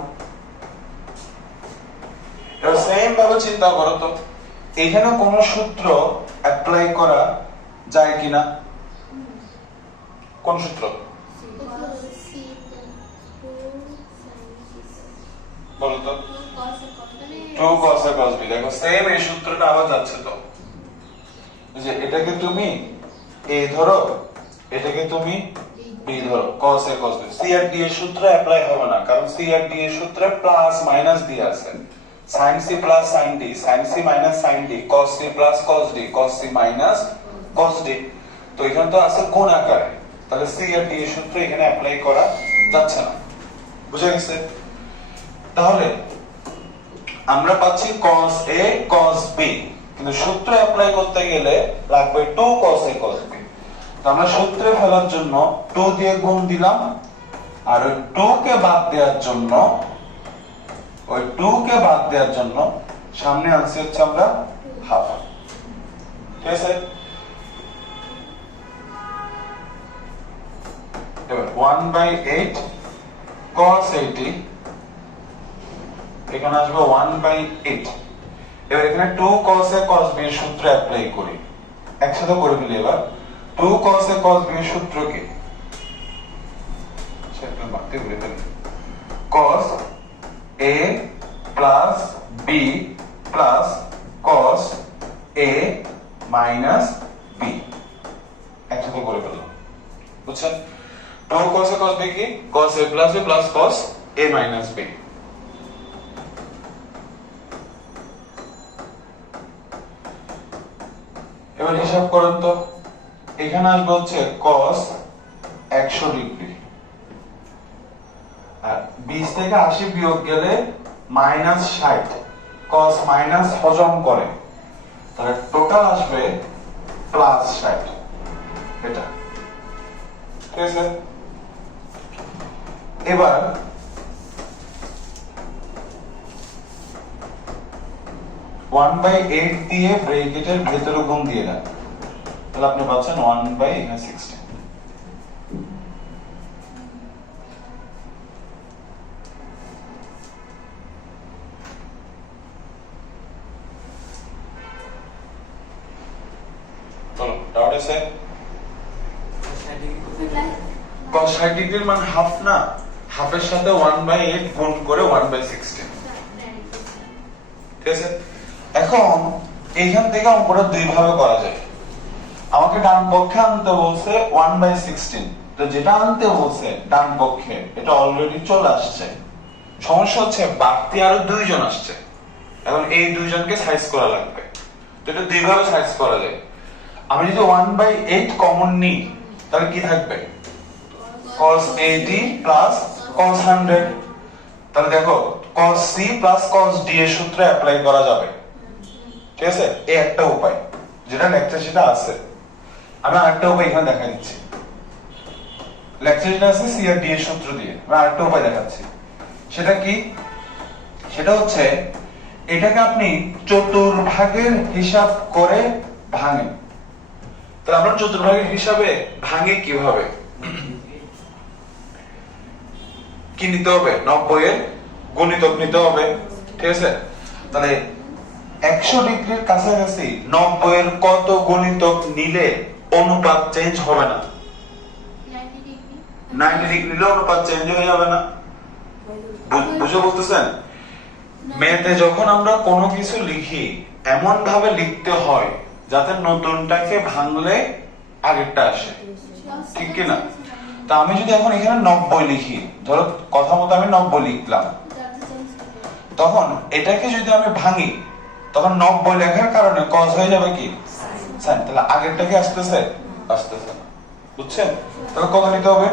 এবার সেম ভাবে চিন্তা করো তো এখানে কোন সূত্র অ্যাপ্লাই করা যায় কিনা? কোন সূত্র বলো তো? 2 cos a cos b। দেখো সেম এই সূত্রটা আবার যাচ্ছে তো, যে এটাকে তুমি a ধরো, এটাকে তুমি b ধরো, cos a cos b। c R d এর সূত্র অ্যাপ্লাই হবে না, কারণ c আর d এর সূত্রে প্লাস মাইনাস দিয়ে আছে। sin c plus sin d, sin c minus sin d, cos c plus cos d, cos c minus cos d। তো এখানে তো আছে গুণ আকারে, তাহলে c আর d এর সূত্র এখানে অ্যাপ্লাই করা যাচ্ছে না। বুঝা গেছে? তাহলে আমরা পাচ্ছি cos a cos b, কিন্তু সূত্র অ্যাপ্লাই করতে গেলে লাগবে 2 cos a cos b। তো আমরা সূত্রে ফেলার জন্য 2 দিয়ে গুণ দিলাম, আর ওই 2 কে বাদ দেওয়ার জন্য, ওই 2 কে বাদ দেওয়ার জন্য সামনে আনছি হচ্ছে আমরা হাফ। ঠিক আছে? এবার 1/8 cos 80, এখানে আসবে 1/8। এবার এখানে 2 cos a cos b এর সূত্র অ্যাপ্লাই করি, একসাথে করে ফেলি। এবার 2 cos a cos b এর সূত্র কি? সেটা মানতে ভুলে গেলাম। cos a plus b plus cos a minus b, একসাথে করে ফেললাম। বুঝছেন? 2 cos a cos b কি? cos a plus b plus cos a minus b। এবার হিসাব করেন তো, এখানে আসবে হচ্ছে cos 100 ডিগ্রি, আর 20 থেকে 80 বিয়োগ গেলে -60। cos মাইনাস হজম করে, তাহলে টোটাল আসবে +60। এটা ঠিক আছে? এবার ওয়ান বাই 8 দিয়ে ব্র্যাকেটের ভেতরে গুণ দিয়ে দেন, তাহলে আপনি পাচ্ছেন 1/16। What is it? cos 60 ডিগ্রির মান হাফ না, হাফের সাথে 1/8 গুণ করে 1/16, ঠিক আছে? এখন এইখান থেকে অঙ্কটা দুই ভাবে করা যায়। আমাকে ডান পক্ষে আনতে বলছে 1/16, তো যেটা আনতে বলছে ডান পক্ষে এটা অলরেডি চলে আসছে। সমস্যা হচ্ছে বাড়তি আরো দুইজন আসছে, এখন এই দুইজনকে সাইজ করা লাগবে। তো এটা দুই ভাবে সাইজ করা যায়। আমি যদি 1/8 কমন নিই তাহলে কি থাকবে? cos 80 plus cos 100। তাহলে দেখো cos c plus cos d এর সূত্র অ্যাপ্লাই করা যাবে, ঠিক আছে? এই একটা উপায় যেটা লেকচার সেটা আছে। আমি আরেকটা উপায় এখানে দেখা দিচ্ছি। লেকচার যেটা আছে c আর d এর সূত্র দিয়ে আমি আরেকটা উপায় দেখাচ্ছি। সেটা কি? সেটা হচ্ছে এটাকে আপনি চতুর্ভাগের হিসাব করে ভাঙেন। তাহলে আমরা চতুর্ভাগের হিসাবে ভাঙে কিভাবে? কি নিতে হবে? 90 এর গুণিতক নিতে হবে, ঠিক আছে? তাহলে 100 ডিগ্রির কাছাকাছি 90 এর কত গুণিতক নিলে অনুপাত চেঞ্জ হবে না? 90 ডিগ্রি নিলে অনুপাত চেঞ্জ হয়ে যাবে না? বুঝে বলতেছেন? ম্যাথে যখন আমরা কোনো কিছু লিখি এমন ভাবে লিখতে হয় যাতে নতুনটাকে ভাঙলে আগেরটা আসে, ঠিক কি না? তা আমি যদি এখন এখানে 90 লিখি, ধরো কথা মতো আমি 90 লিখলাম, তখন এটাকে যদি আমি ভাঙি তখন 90 লেখার কারণে cos হয়ে যাবে কি sin। তাহলে আগেরটাকে আসতেছে না, বুঝছেন? তাহলে কত নিতে হবে?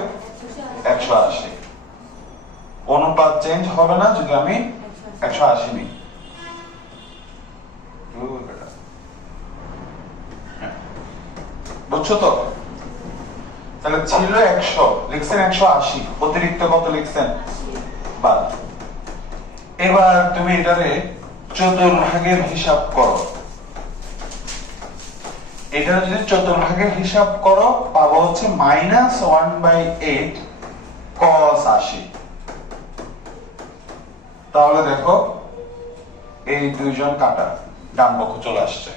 180। অনুপাত চেঞ্জ হবে না যদি আমি 180 নিই। বুঝছো তো? তাহলে ছিল 100, লিখছেন 180, অতিরিক্ত কত লিখছেন? বাদ। এবার তুমি এটারে চতুর্ভাগের হিসাব করো। এটা যদি চতুর্ভাগের হিসাব করো পাবো হচ্ছে -1/8 cos 80। তাহলে দেখো এই দুইজন কাটা ডান পক্ষ চলে আসছে।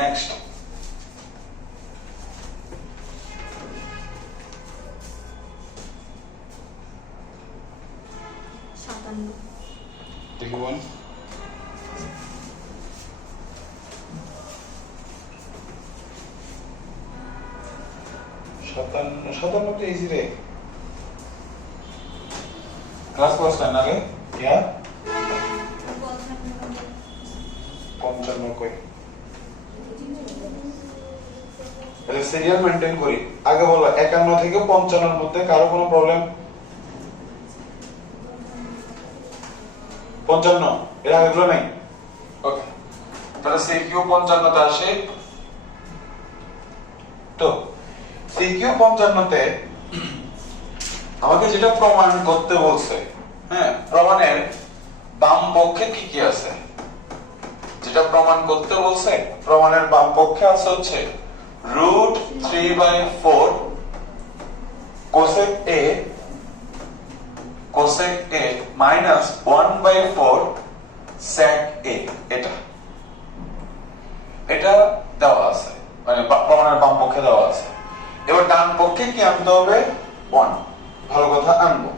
নেক্সট দেখি বোন, সাতান্ন তো ইজি রে। क्लास क्लास करना है क्या? 55 कोई সিরিয়াল মেইনটেইন করি। আগে বলো 51 থেকে 55 এর মধ্যে কারো কোনো প্রবলেম? 55 এর আগে গুলো নাই? ওকে, তাহলে সিকিউ 55 তে আসে। তো সিকিউ 55 তে আমাকে যেটা প্রমাণ করতে বলছে, হ্যাঁ, প্রমাণের বাম পক্ষে কি কি আছে? যেটা প্রমাণ করতে বলছে প্রমাণের বাম পক্ষে আছে হচ্ছে √3/4 cosec a minus 1/4 sec a। এটা দেওয়া আছে, মানে প্রমাণের বাম পক্ষে দেওয়া আছে। এবার ডান পক্ষে কি আনতে হবে? 1। ভালো কথা, আনবো।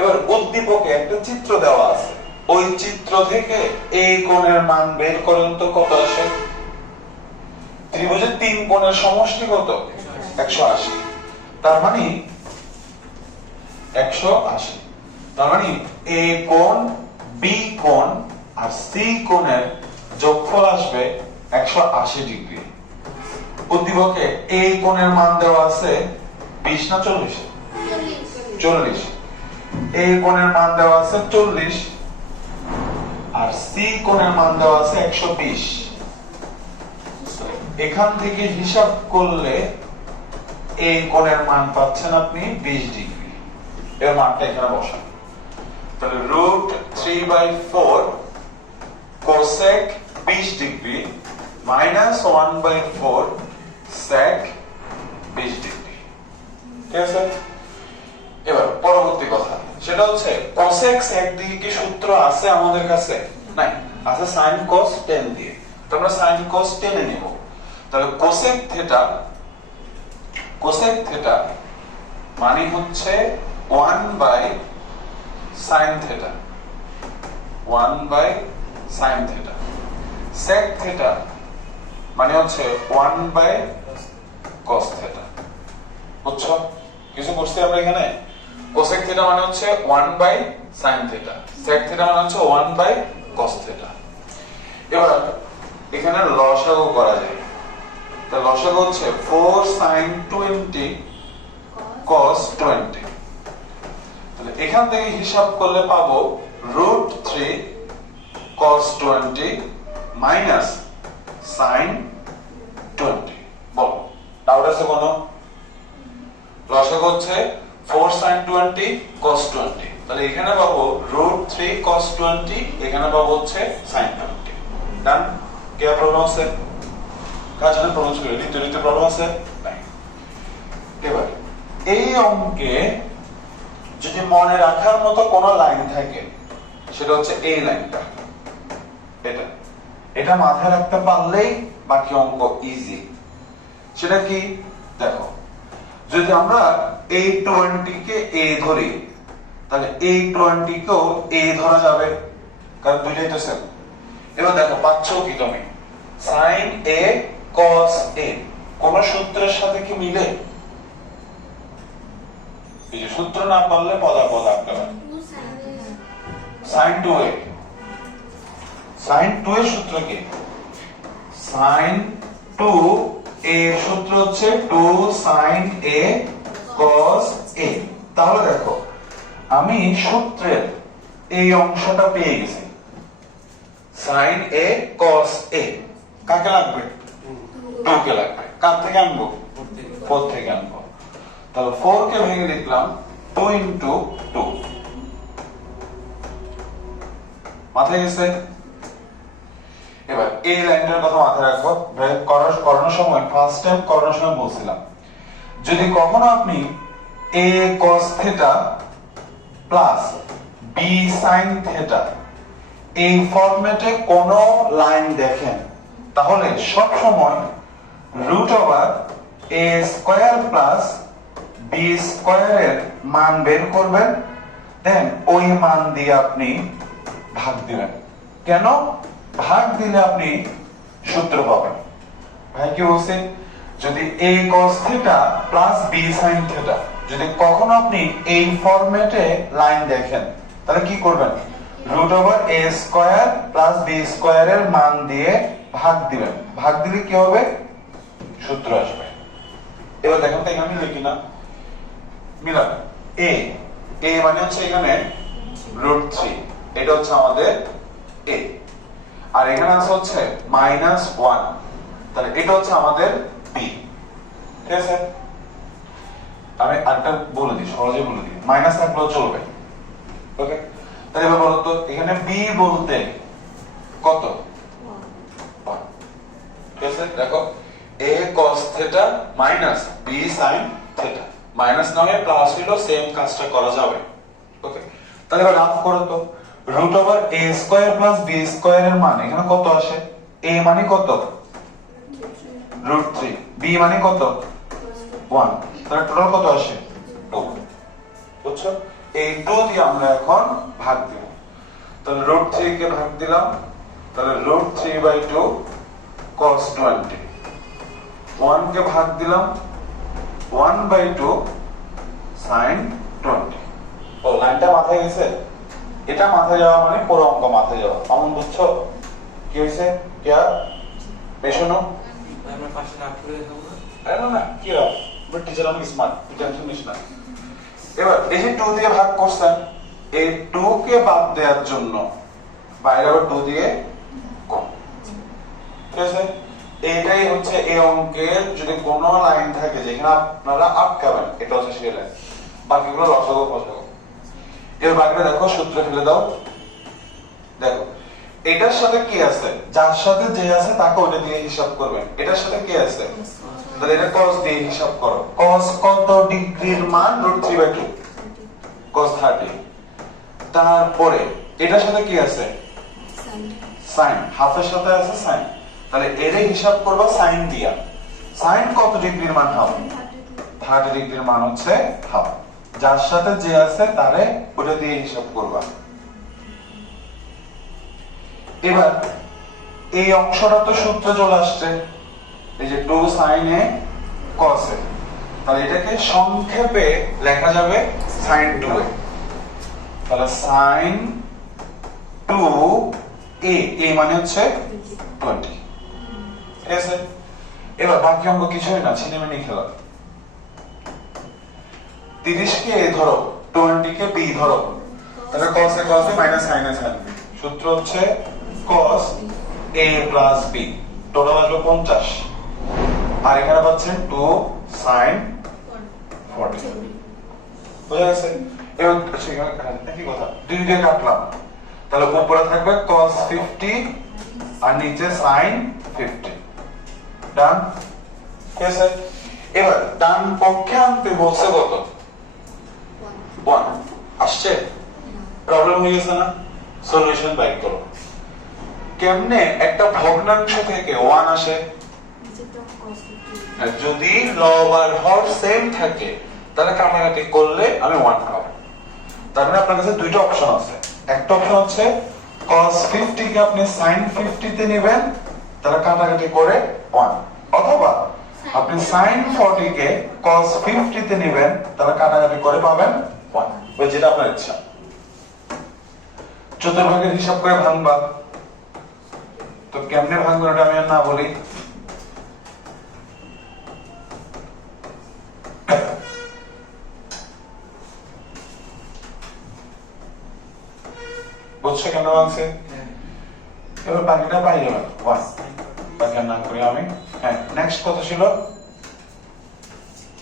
এবার উদ্দীপকে একটা চিত্র দেওয়া আছে, ওই চিত্র থেকে এই কোণের মান বের করেন তো কত আসে? ত্রিভুজের 3 কোণের সমষ্টি কত? 180। তার মানে 180। তার মানে এ কোণ, বি কোণ আর সি কোণের যোগফল আসবে 180 ডিগ্রি। উদ্দীপকে এই কোণের মান দেওয়া আছে 20 না 40? 40। এই কোণের মান দেওয়া আছে 40 আর সি কোণের মান দেওয়া আছে 120। এখান থেকে হিসাব করলে এই কোণের মান পাচ্ছেন আপনি 20 ডিগ্রি। এর মানটা এখানে বসান। তাহলে √3/4 cosec 20 degree minus 1/4 sec 20 degree, ঠিক আছে? এবার পরবর্তী কথা, সেটা হচ্ছে cosec sec দিয়ে কি সূত্র আছে আমাদের কাছে? নাই, আছে sin cos tan দিয়ে। তো আমরা sin cos tan এ নিব। তাহলে cosec theta মানে হচ্ছে 1 by sin theta, 1 by sin theta। sec theta মানে হচ্ছে 1 বাই cos theta। বুঝছো কিছু করছি আমরা এখানে? cosec theta মানে হচ্ছে 1 by sin theta, sec theta মানে হচ্ছে 1 বাই cos theta। এবার এখানে লসাগু করা যায়। তো লসাগু হচ্ছে 4 sin 20 cos 20। তাহলে এখান থেকে হিসাব করলে পাবো √3 cos 20 মাইনাস sin 20। বলো ডাউট আছে কোনো? লসাগু হচ্ছে 4 sin 20 cos 20, তাহলে এখানে পাবো √3 cos 20, এখানে পাবো হচ্ছে sin 20। ডান? কে প্রবলেম আছে? কাজ না প্রবলেম করে নিতে প্রবলেম আছে? নাই। এবার এই অঙ্কে যদি মনে রাখার মতো কোনো লাইন থাকে সেটা হচ্ছে এই লাইনটা, এটা মাথায় রাখতে পারলেই বাকি অঙ্ক ইজি। সেটা কি? দেখো, যদি আমরা এই 20 কে a ধরি তাহলে এই 20 কেও a ধরা যাবে, কারণ দুইটাই তো সেম। এবার দেখো পাচ্ছো কি তুমি? sin a cos a কোন সূত্রের সাথে কি মিলে? এই যে সূত্র না পারলে পদা আঁকতে হবে। sin 2a, sin 2 এর সূত্র কি? sin 2 এর সূত্র হচ্ছে 2 sin a cos a। তাহলে দেখো আমি সূত্রের এই অংশটা পেয়ে গেছি, sin a cos a। কাকে লাগবে? 2 কে লাগবে। কার থেকে আনবো? 4 থেকে আনবো। তাহলে 4 কে ভেঙে লিখলাম 2 into 2। মাথায় গেছে? এবার এই লাইনটার কথা মাথায় রাখবো। করানোর সময় ফার্স্ট টাইম করানোর সময় বলছিলাম, যদি কখনো আপনি a cos theta plus b sin theta এই ফরম্যাটে কোন লাইন দেখেন তাহলে সব সময় √a স্কয়ার প্লাস b স্কয়ারের মান বের করবেন, দেন ওই মান দিয়ে আপনি ভাগ দিবেন। কেন? ভাগ দিলে আপনি সূত্র পাবেন। ভাই কি বলছেন? যদি a cos theta plus b sin theta যদি কখনো আপনি এই ফরম্যাটে লাইন দেখেন তাহলে কি করবেন? √a স্কয়ার প্লাস b স্কয়ারের মান দিয়ে ভাগ দিবেন। ভাগ দিলে কি হবে? সূত্র আসবে। এবার দেখেন তো এখানে লিখি না, মিলান। a মানে হচ্ছে এখানে √3, এটা হচ্ছে আমাদের a, আর এখানে আছে হচ্ছে -1, তাহলে এটা হচ্ছে আমাদের b। ঠিক আছে? আমি আরেকটা বলে দিই, সহজে বলে দিই, মাইনাস থাকলেও চলবে। ওকে, তাহলে এবার বলো তো এখানে b বলতে কত? 1। ঠিক আছে? দেখো a cos theta minus b sin theta, minus না হয়ে প্লাস হলো, সেম কাজটা করা যাবে। ওকে, তাহলে এবার রাফ করো তো, √a স্কয়ার প্লাস b স্কয়ারের মান এখানে কত আসে? a মানে কত? √3, b মানে কত? 1, তাহলে টোটাল কত আসে? 2। বুঝছো? এই 2 দিয়ে আমরা এখন ভাগ দেব। তাহলে √3 কে ভাগ দিলাম, তাহলে √3/2 cos 20। 1 কে ভাগ দিলাম, 1/2 sin 20। ও লাইনটা মাথায় গেছে? এটা মাথায় যাওয়া মানে পুরো অঙ্ক মাথায় যাওয়া। কেমন বুঝছো? কি হয়েছে? কি আর পেছনো আমরা পাশে রাখ করে দেবো না? আরে না কি আর বাট টিচার অনেক স্মার্ট, টেনশন নিস না। এবার এই যে 2 দিয়ে ভাগ করছেন, এই 2 কে বাদ দেওয়ার জন্য বাইরে আবার 2 দিয়ে কম। ঠিক আছে? এইটাই হচ্ছে এই অঙ্কের যদি কোনো লাইন থাকে যেখানে আপনারা আটকাবেন, এটা হচ্ছে সেই লাইন। বাকিগুলো লসাগু ফসাগু। এর বাকিটা দেখো, সূত্র ফেলে দাও। দেখো এটার সাথে কি আছে? যার সাথে যে আছে তাকে ওটা দিয়ে হিসাব করবেন। এটার সাথে কি আছে? তাহলে এটা cos দিয়ে হিসাব করো। cos কত ডিগ্রির মান? √3/2 cos 30। তারপরে এটার সাথে কি আছে সাইন সাইন, হাফের সাথে আছে সাইন, তাহলে এর হিসাব করবা সাইন দিয়া। সাইন কত ডিগ্রির মান হবে? 30 ডিগ্রির মান হচ্ছে হাফ। যার সাথে যে আছে তারে ওটা দিয়ে হিসাব করবা। এবার এই অংশটা তো সূত্র চলে আসছে, এই যে 2 sin a cos a, তাহলে এটাকে সংক্ষেপে লেখা যাবে sin 2a। তাহলে sin 2a, a মানে হচ্ছে 20। ঠিক আছে, এবার বাকি অঙ্ক কিছুই না, ছিনেমিনি খেলা। 30 কে a ধরো, 20 কে b ধরো, তাহলে cos a cos b minus sin a sin b, সূত্র হচ্ছে cos a plus b, total আসবে 50, আর এখানে পাচ্ছেন 2 sin 40। বুঝা গেছে? এবার একই কথা, দুই দিয়ে কাটলাম, তাহলে উপরে থাকবে cos 50 আর নিচে sin 50। ডান? ঠিক আছে, এবার ডান পক্ষে আনতে বলছে কত? 1 আসছে। প্রবলেম হয়ে গেছে না? সলিউশন বাইর করো। কেমনে একটা ভগ্নাংশ থেকে 1 আসে? আর যদি লব আর হর সেম থাকে তাহলে কাটাকাটি করলে আমি 1 পাবো। তার মানে আপনার কাছে দুইটা অপশন আছে। একটা অপশন হচ্ছে cos 50 কে আপনি sin 50 তে নেবেন, তাহলে কাটাকাটি করে 1, অথবা আপনি sin 40 কে cos 50 তে নেবেন, তাহলে কাটাকাটি করে পাবেন 1, ওই যেটা আপনার ইচ্ছা। চতুর্ভাগের হিসাব করে ভাঙবা, তো কেমনে ভাঙবো এটা আমি আর না বলি। বুঝছো কেন ভাঙছে? এবার বাকিটা পাই যাবে 1, বাকি আর নাম করি আমি। হ্যাঁ, নেক্সট কত ছিল?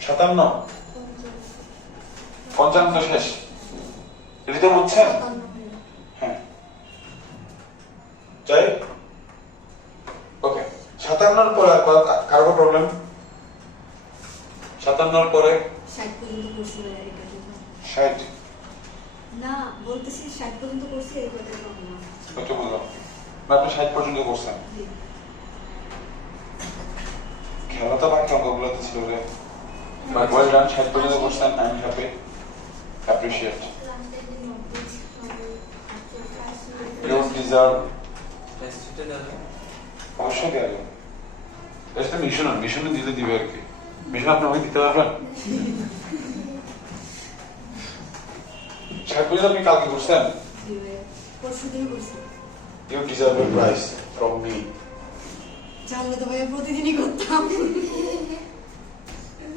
57, 55 তো শেষ, এটা তো বুঝছেন? হ্যাঁ, যাই ওকে। 57 পরে আর কারো প্রবলেম? 57 পরে 60 পর্যন্ত করছি এটা কি 60 না বলতেছি 60 পর্যন্ত করছি এই কথা বলবো না। কত বললাম? আপনি 60 পর্যন্ত করছেন, খেলা তো বাকি অঙ্কগুলো তো ছিল রে। বাট ওয়েল ডান, 60 পর্যন্ত করছেন, I am happy, appreciate. You deserve টেস্টে দেবে অবশ্যই দেওয়া যাবে। এটা মিশনে দিলে দিবে আর কি। মিশন আপনি আমাকে দিতে পারবেন? 60 পর্যন্ত আপনি কালকে করছেন? পরশুদিন করছি। You deserve a prize from me. জানলে তো ভাই প্রতিদিনই করতাম।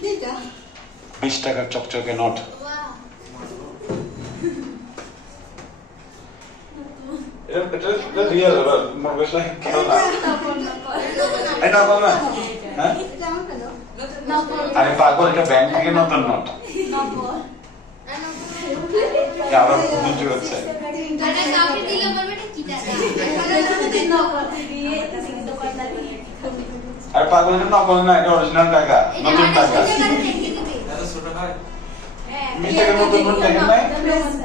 কিটা 20 টাকার চকচকে নোট। এটা রিয়েল, মোর বেশ লাগে কেন না? এটা বল না, হ্যাঁ? এটা আমার কেন? আরে পাগল, এটা ব্যাংক থেকে নতুন নোট। আবার বুঝতে হচ্ছে। আরে কাউকে দিলে বলবে এটা কি টাকা? আর পাগল, এটা নকল না, এটা অরিজিনাল টাকা, নতুন টাকা। এত ছোট হয় 20 টাকার নতুন নোট দেখেন নাই?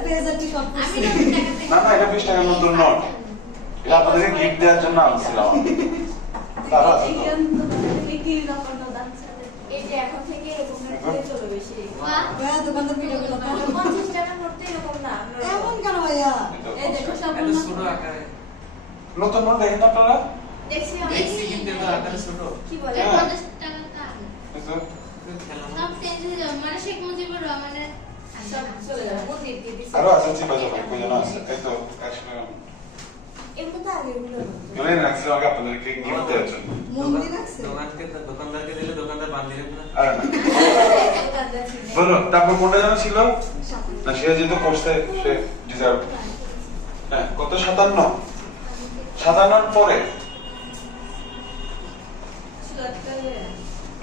প্রেজেন্টই সব করছি। না না, এটা 20 টাকার নতুন নোট। এটা আপনাদেরকে গিফট দেওয়ার জন্য আনছিলাম। তারা আছে তো। এটা এখন থেকে এরকমের দিকে চলে বেশি। ভাইয়া দোকানদার ভিডিও গুলো 50 টাকা করতে এরকম না। এমন কেন ভাইয়া? এই দেখো সব এত ছোট আকারে নতুন নোট দেখেন আপনারা? দেখছি দেখছি কিন্তু এটা আকারে ছোট কি বলে? 50 টাকা কার? কিন্তু খেলা সব চেঞ্জ হয়ে যাবে মানে শেখ মুজিবুর রহমানের সব চলে যাবে। মন্দির দিয়ে দিছে। আরো আছে চিপা যাবে, কই জানা আছে? এই তো 100 টাকা। এগুলো তো আগে এগুলো। গেলেন রাখছি আমাকে আপনাদেরকে গিফট দেওয়ার জন্য। মন্দির আছে? দোকানদারকে দিলে দোকানদার বাদ দিলে না আরে না। বলো, তারপর কোনটা যেন ছিল? না, সে যেহেতু করছে, সে ডিজার্ভ। হ্যাঁ, কত? 57? 57 পরে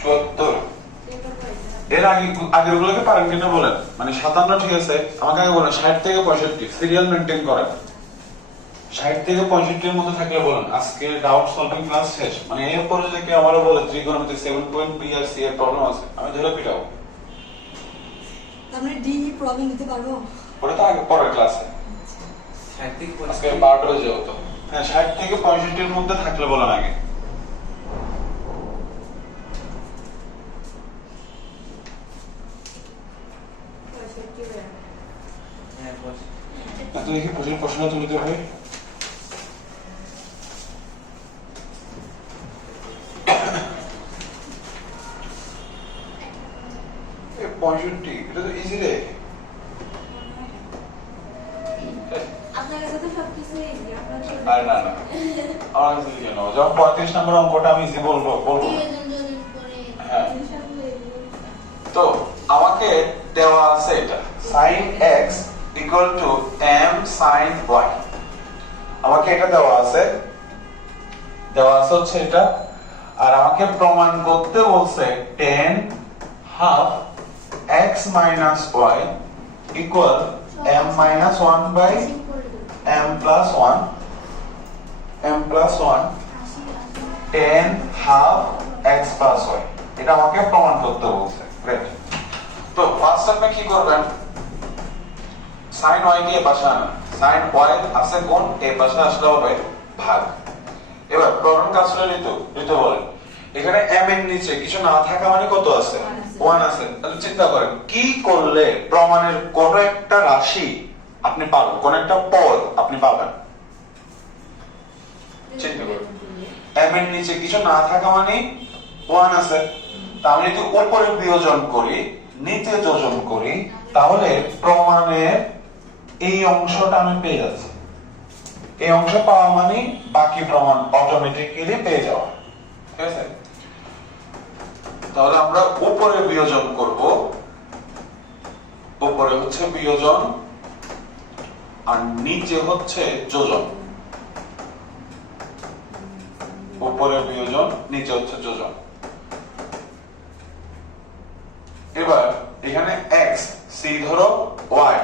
74। এর আগের গুলোকে পারেন কিনা বলেন? মানে 57 ঠিক আছে, আমাকে আগে বলেন 60 থেকে 65 সিরিয়াল মেইনটেইন করেন। 60 থেকে 65 এর মধ্যে থাকলে বলেন। আজকে ডাউট সলভিং ক্লাস শেষ। মানে এরপরে যে কেউ আমারও বলে ত্রিকোণমিতি 7.b আর c এর প্রবলেম আছে, আমি ধরে পিটাবো। তার মানে ডি প্রবলেম দিতে পারবো? ওটা তো আগে পরের ক্লাসে। 60 থেকে আজকে 65 12টা হয়ে যাও তো। হ্যাঁ 60 থেকে 65 এর মধ্যে থাকলে বলেন আগে। হ্যাঁ, 65 এত দেখি প্রশ্ন তুলতে হবে। এই 65 এটা তো ইজি রে। আপনার কাছে তো সবকিছু easy, আপনার তো- আরে না না আমার কাছে ইজি কেন? যখন 35 নম্বর অঙ্কটা আমি ইজি বলবো বলবো। বিয়োজন যোজন করে হ্যাঁ সবগুলো easy। তো আমাকে দেওয়া আছে এটা sin x equal to m sin y। আমাকে এটা দেওয়া আছে হচ্ছে এটা, আর আমাকে প্রমাণ করতে বলছে tan half x minus y equal m minus 1 by m plus 1 tan half x plus y। এটা আমাকে প্রমাণ করতে বলছে। গ্রেট। তো ফার্স্ট আপনি কি করবেন, sin y কে পাশে আনা, sin y আছে কোন, এই পাশে আসলে হবে ভাগ। এবার প্রমাণ কাজ হলো ঋতু বলেন, এখানে m এর নিচে কিছু না থাকা মানে কত আছে, 1 আছে। তাহলে চিন্তা করেন কি করলে প্রমাণের কোন একটা রাশি আপনি পাবেন, কোন একটা পদ আপনি পাবেন। চিন্তা করুন m এর নিচে কিছু না থাকা মানে 1 আছে। তাহলে যদি উপরে বিয়োজন করি নিচে যোজন করি তাহলে প্রমাণের এই অংশটা আমি পেয়ে যাচ্ছি। এই অংশ পাওয়া মানে বাকি প্রমাণ অটোমেটিক্যালি পেয়ে যাওয়া। ঠিক আছে, তাহলে আমরা উপরে বিয়োজন করব, উপরে হচ্ছে বিয়োজন আর নিচে হচ্ছে যোজন। উপরে বিয়োজন নিচে হচ্ছে যোজন। এবার এখানে x c ধরো y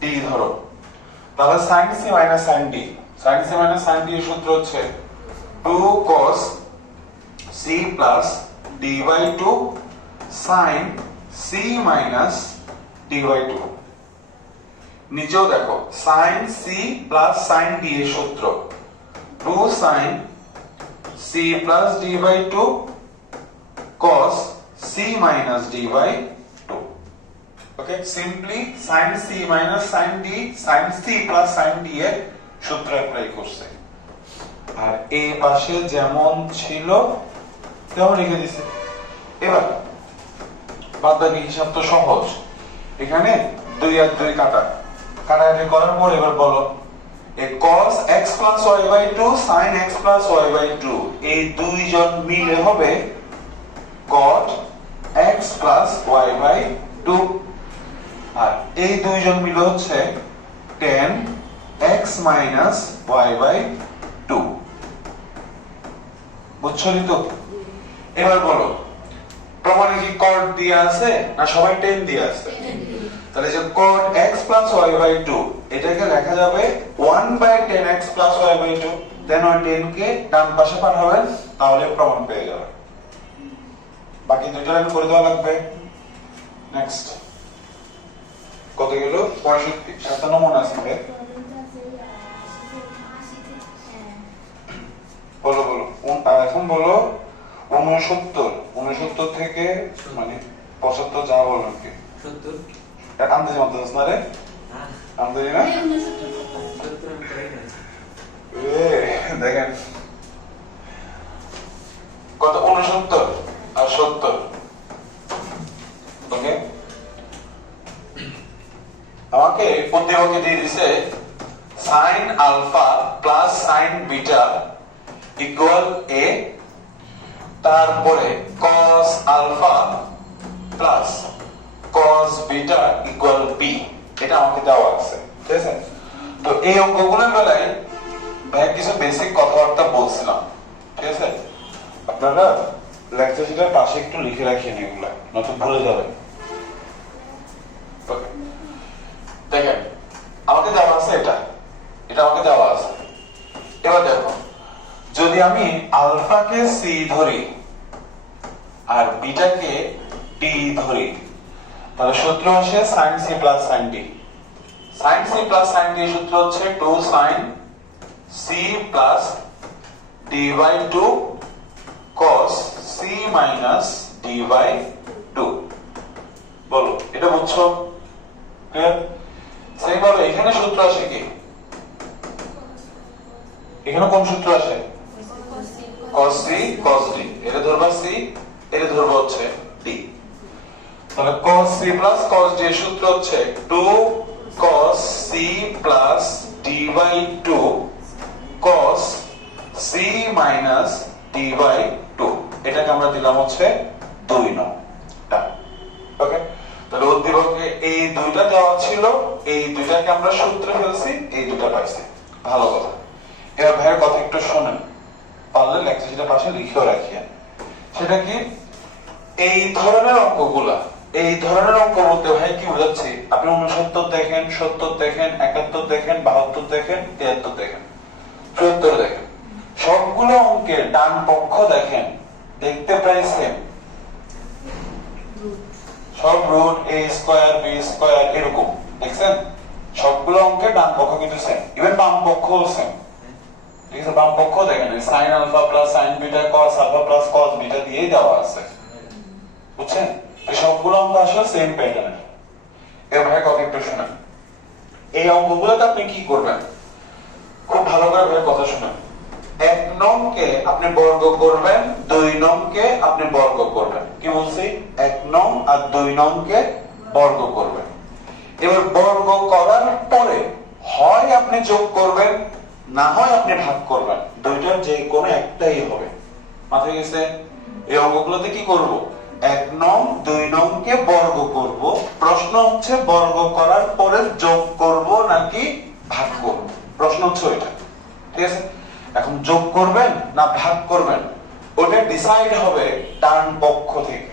d ধরো, তাহলে sin c minus sin d, sin c minus sin d এর সূত্র হচ্ছে 2 cos c plus d by 2 sin c minus d by 2। নিচেও দেখো sin c plus sin d এর সূত্র 2 sin c plus d by 2 cos c minus d by 2। Okay, simply sin c minus sin d sin c plus sin d এর সূত্র apply করছে, আর এই পাশে যেমন ছিল তেমন লিখে দিছে। এবার বাদবাকি হিসাব তো সহজ, এখানে 2 আর 2 কাটাকাটি করার পর এবার বলো এই cos x plus y by 2 sin x plus y by 2 এই দুইজন মিলে হবে cot x plus y by 2, আর এই দুইজন মিলে হচ্ছে tan x minus y by 2। বুঝছো তো? এবার বলো প্রমাণে কি cot দিয়ে আছে না সবাই tan দিয়ে আছে? তাহলে যে cot x plus y by 2 এটাকে লেখা যাবে 1 by tan x plus y by 2, দেন ওই tan কে ডান পাশে পাঠাবেন তাহলে প্রমাণ পেয়ে যাবেন। বাকি দুটো লাইন করে দেওয়া লাগবে। নেক্সট কত গেল, 65 57 মনে আছে? বলো এখন বলো 69 থেকে মানে 75 যা বললাম কি 70 আন্দাজ মাত্রাস না রে, হ্যাঁ আন্দাজি না 70 আমি করে নিয়েছি। দেখেন কত 69 আর 70। ওকে, আমাকে প্রতিভাগে দিয়ে দিছে sin alpha plus sin beta equal a, তারপরে cos alpha plus cos beta equal b, এটা আমাকে দেওয়া আছে। ঠিক আছে, তো এই অঙ্কগুলোর বেলায় ভাই কিছু বেসিক কথাবার্তা বলছিলাম। ঠিক আছে, আপনারা লেকচার শিটের পাশে একটু লিখে রাখিয়ে নিন, এগুলা নতুন ভুলে যাবেন। ওকে, দেখেন আমাকে দেওয়া আছে এটা আমাকে দেওয়া আছে। এবার দেখো যদি আমি আলফাকে সি ধরি আর বিটাকে ডি ধরি তাহলে সূত্র আসে sin c plus sin d, sin c plus sin d এর সূত্র হচ্ছে 2 sin c প্লাস d by 2 cos c minus d by 2। বলো এটা বুঝছো? ক্লিয়ার? সেই বলো এখানে সূত্র আসে কি? এখানে কোন সূত্র আসে? cos c cos d। এটা ধরবা c, এটা ধরবা হচ্ছে d। তাহলে cos c plus cos d এর সূত্র হচ্ছে 2 cos c প্লাস d by 2 cos c minus d by 2। এটাকে আমরা দিলাম হচ্ছে 2 নং। ওকে, তাহলে উদ্দীপকে এই দুইটা দেওয়া ছিল, এই দুইটাকে আমরা সূত্রে ফেলছি, এই দুইটা পাইছি। ভালো কথা। এবার ভাইয়ের কথা একটু শোনেন, পারলে লেকচারটা পাশে লিখেও রাখিয়েন। সেটা কি? এই ধরনের অঙ্কগুলা, এই ধরনের অঙ্ক বলতে ভাই কি বোঝাচ্ছি? আপনি 69 দেখেন, 70 দেখেন, 71 দেখেন, 72 দেখেন, 73 দেখেন, 74 দেখেন, সবগুলো অঙ্কের ডান পক্ষ দেখেন, দেখতে প্রায় সেম। সব root a square b square এরকম দেখছেন? সবগুলো অঙ্কের ডান পক্ষ কিন্তু সেম, ইভেন বাম পক্ষও সেম। ঠিক আছে, বাম পক্ষ দেখেন sin alpha plus sin beta cos alpha plus cos beta দিয়েই দেওয়া আছে, বুঝছেন? তো সবগুলো অঙ্ক আসলে সেম প্যাটার্নের। এবার কথা একটু শুনেন, এই অঙ্কগুলোতে আপনি কি করবেন? খুব ভালো করে ভাই কথা শুনেন। 1 নংকে আপনি বর্গ করবেন, 2 নংকে আপনি বর্গ করবেন। কি বলছি? 1 নং আর 2 নংকে বর্গ করবেন। এবার বর্গ করার পরে হয় আপনি যোগ করবেন, না হয় আপনি ভাগ করবেন, দুইটার যে কোনো একটাই হবে। মাথায় গেছে? এই অঙ্কগুলোতে কি করব? 1 নং 2 নংকে বর্গ করব। প্রশ্ন হচ্ছে বর্গ করার পরে যোগ করব নাকি ভাগ করব, প্রশ্ন হচ্ছে ওইটা। ঠিক আছে, এখন যোগ করবেন না ভাগ করবেন ওটা ডিসাইড হবে ডান পক্ষ থেকে,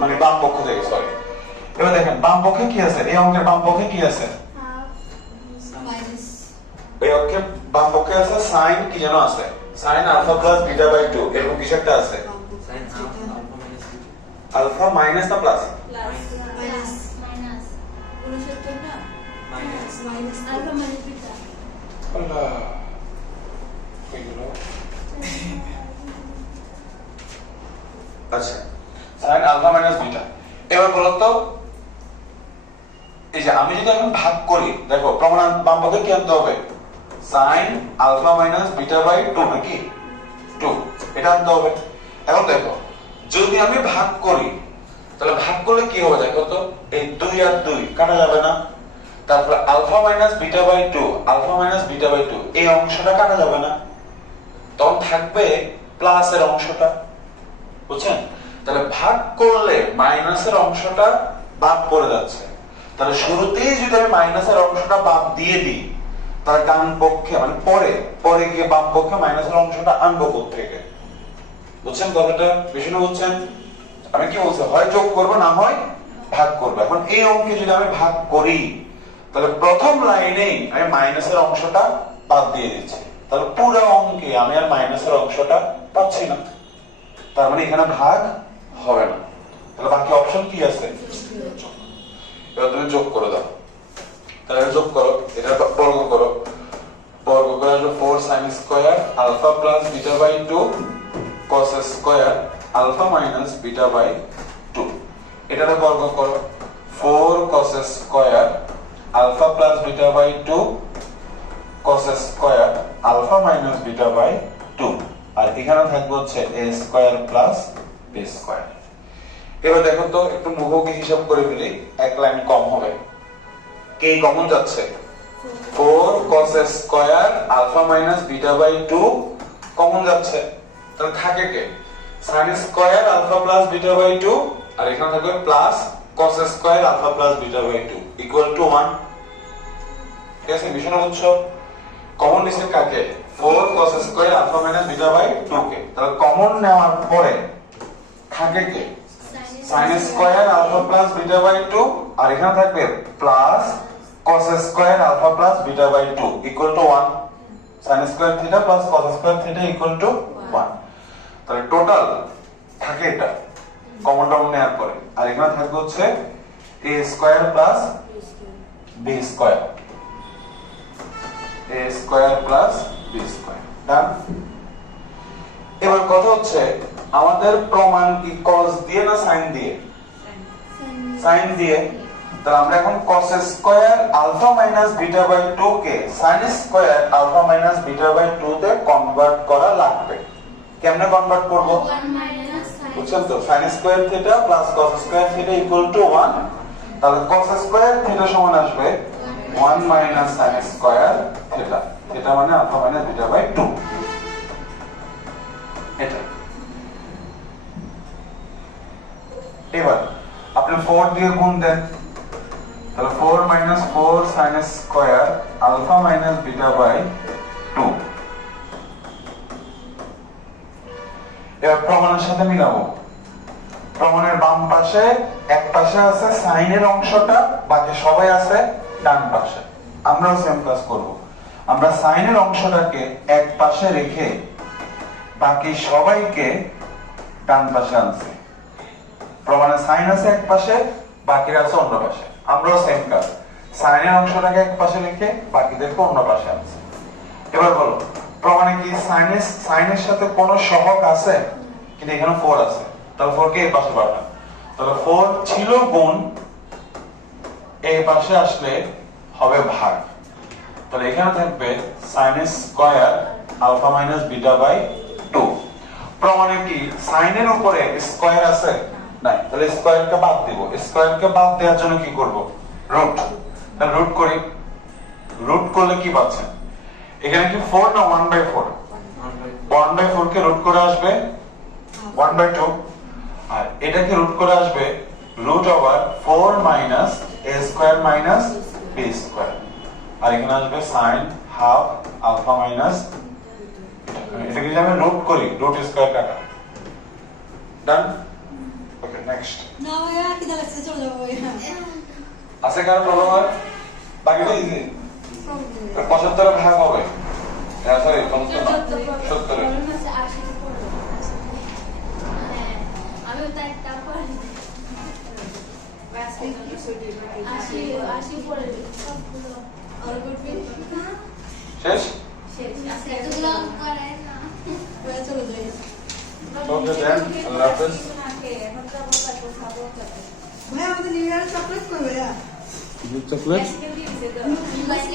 মানে বাম পক্ষ থেকে, সরি। এবার দেখেন বাম পক্ষে কি আছে? এই অঙ্কের বাম পক্ষে কি আছে? এই অঙ্কের বাম পক্ষে আছে sin, কি যেন আছে? sin alpha plus beta by 2 এরকম কিছু একটা আছে। আলফা মাইনাস না প্লাস? আল্লাহ, আচ্ছা, sin আলফা মাইনাস বিটা। এবার বলো তো, এই যে আমি যদি এখন ভাগ করি, দেখো প্রমাণ বাম পক্ষে কি আনতে হবে? sin alpha minus beta by 2 নাকি 2, এটা আনতে হবে। এখন দেখো যদি আমি ভাগ করি তাহলে ভাগ করলে কি হবে দেখো তো, এই 2 আর 2 কাটা যাবে না, তারপর alpha minus beta by 2, alpha minus beta by 2 এই অংশটা কাটা যাবে না, তখন থাকবে প্লাসের অংশটা, বুঝছেন? তাহলে ভাগ করলে মাইনাসের অংশটা বাদ পড়ে যাচ্ছে, তাহলে শুরুতেই যদি আমি মাইনাসের অংশটা বাদ দিয়ে দিই তাহলে ডান পক্ষে মানে পরে গিয়ে বাম পক্ষে মাইনাসের অংশটা আনবো কোত্থেকে? বুঝছেন কথাটা? বেশি না বুঝছেন? আমি কি বলছি, হয় যোগ করবো না হয় ভাগ করবো। এখন এই অঙ্কে যদি আমি ভাগ করি তাহলে প্রথম লাইনেই আমি মাইনাসের অংশটা বাদ দিয়ে দিচ্ছি, তাহলে পুরো অঙ্কে আমি আর মাইনাসের অংশটা পাচ্ছি না, তার মানে এখানে ভাগ হবে না। তাহলে বাকি অপশন কি আছে? এবার তুমি যোগ করে দাও, তাহলে যোগ করো, এটা বর্গ করো, বর্গ করে আসবে 4 sin square alpha plus beta by 2 cos square alpha minus beta by 2। এটাকে বর্গ করো, 4 cos square alpha plus beta by 2 cos square alpha minus beta by 2, আর এখানে থাকবে হচ্ছে a square plus b square. এবার দেখো তো একটু মুখোমুখি হিসাব করে ফেলি, এক লাইন কম হবে। কে কমন যাচ্ছে? 4 cos square alpha minus beta by 2 common যাচ্ছে, তাহলে থাকে কে? sin square alpha plus beta by 2, আর এখানে থাকবে plus cos square alpha plus beta by 2 equal to 1। ঠিক আছে, বিষয়টা বুঝছো? কমন নিচে কাকে? 4 cos square alpha minus beta by 2 কে। তাহলে কমন নেওয়ার পরে থাকে কে? sin square alpha plus beta by 2, আর এখানে থাকবে plus cos square alpha plus beta by 2 equal to 1। sin square theta plus cos square theta equal to 1। তাহলে টোটাল থাকে এটা কমন টার্ম নেওয়ার পরে, আর এখানে থাকবে হচ্ছে a square plus B square, A square plus B square. Done. এবার কথা হচ্ছে আমাদের প্রমাণ কি cos দিয়ে না sin দিয়ে? sin দিয়ে। তাহলে আমরা এখন cos square alpha minus beta by 2 কে sin square alpha minus beta by 2 তে কনভার্ট করা লাগবে। কেমনে কনভার্ট করব? 1 minus sin বুঝছেন তো? sin square theta plus cos square theta equal to 1। তাহলে cos স্কয়ার থিটা সমান আসবে 1 minus sin square theta. Theta মানে আলফা মাইনাস বিটা বাই 2। এটা এবার আপনি 4 দিয়ে গুণ দেন, তাহলে 4 minus 4 sin square alpha minus beta by 2। এবার প্রমাণের সাথে মিলাবো। প্রমাণের বাম পাশে এক পাশে আছে sin এর অংশটা, বাকি সবাই আছে ডান পাশে। আমরাও সেম কাজ করব। আমরা sin এর অংশটাকে এক পাশে রেখে বাকি সবাইকে ডান পাশে আনছি। প্রমাণে sin আছে এক পাশে, বাকিরা আছে অন্য পাশে। আমরাও সেম কাজ, sin এর অংশটাকে এক পাশে রেখে বাকিদেরকে অন্য পাশে আনছি। এবার বলো প্রমাণে কি sin এর সাথে কোনো সহগ আছে? কিন্তু এখানে 4 আছে, তাহলে 4 কে এই পাশে পাঠান। তাহলে 4 ছিল গুণ, এই পাশে আসলে হবে ভাগ। তাহলে এখানে থাকবে sin square alpha minus beta by 2। প্রমাণে কি sin এর উপরে স্কয়ার আছে? নাই, তাহলে স্কয়ারকে বাদ দিব। স্কয়ারকে বাদ দেওয়ার জন্য কি করব? রুট। তাহলে রুট করি। রুট করলে কি পাচ্ছেন? এখানে কি 4 না 1/4? 1/4 কে রুট করে আসবে 1/2, আর এটাকে রুট করে আসবে root over 4 minus a square minus b square. আর এখানে আসবে sin হাফ আলফা মাইনাস, এটাকে যদি আমি রুট করি রুট স্কয়ার কাটা। ডান। Okay next. না ভাইয়া কি লাগছে, চলে যাবো ভাইয়া। আছে কারণ প্রবলেম হয় বাকিটা ইজি। 75 এর ভাগ হবে, হ্যাঁ সরি 70 এর। প্রবলেম আছে 80 এর পরে। হ্যাঁ আমি তো একটা পারি। 80 পরে সবগুলো আর করবে শেষ। আজকে এতগুলো করে না। ভাইয়া চলে যাই। ওকে দেন, আল্লাহ হাফেজ। ভাইয়া আমাদের নিউ ইয়ার চকলেট কই ভাইয়া? চকলেট আজকে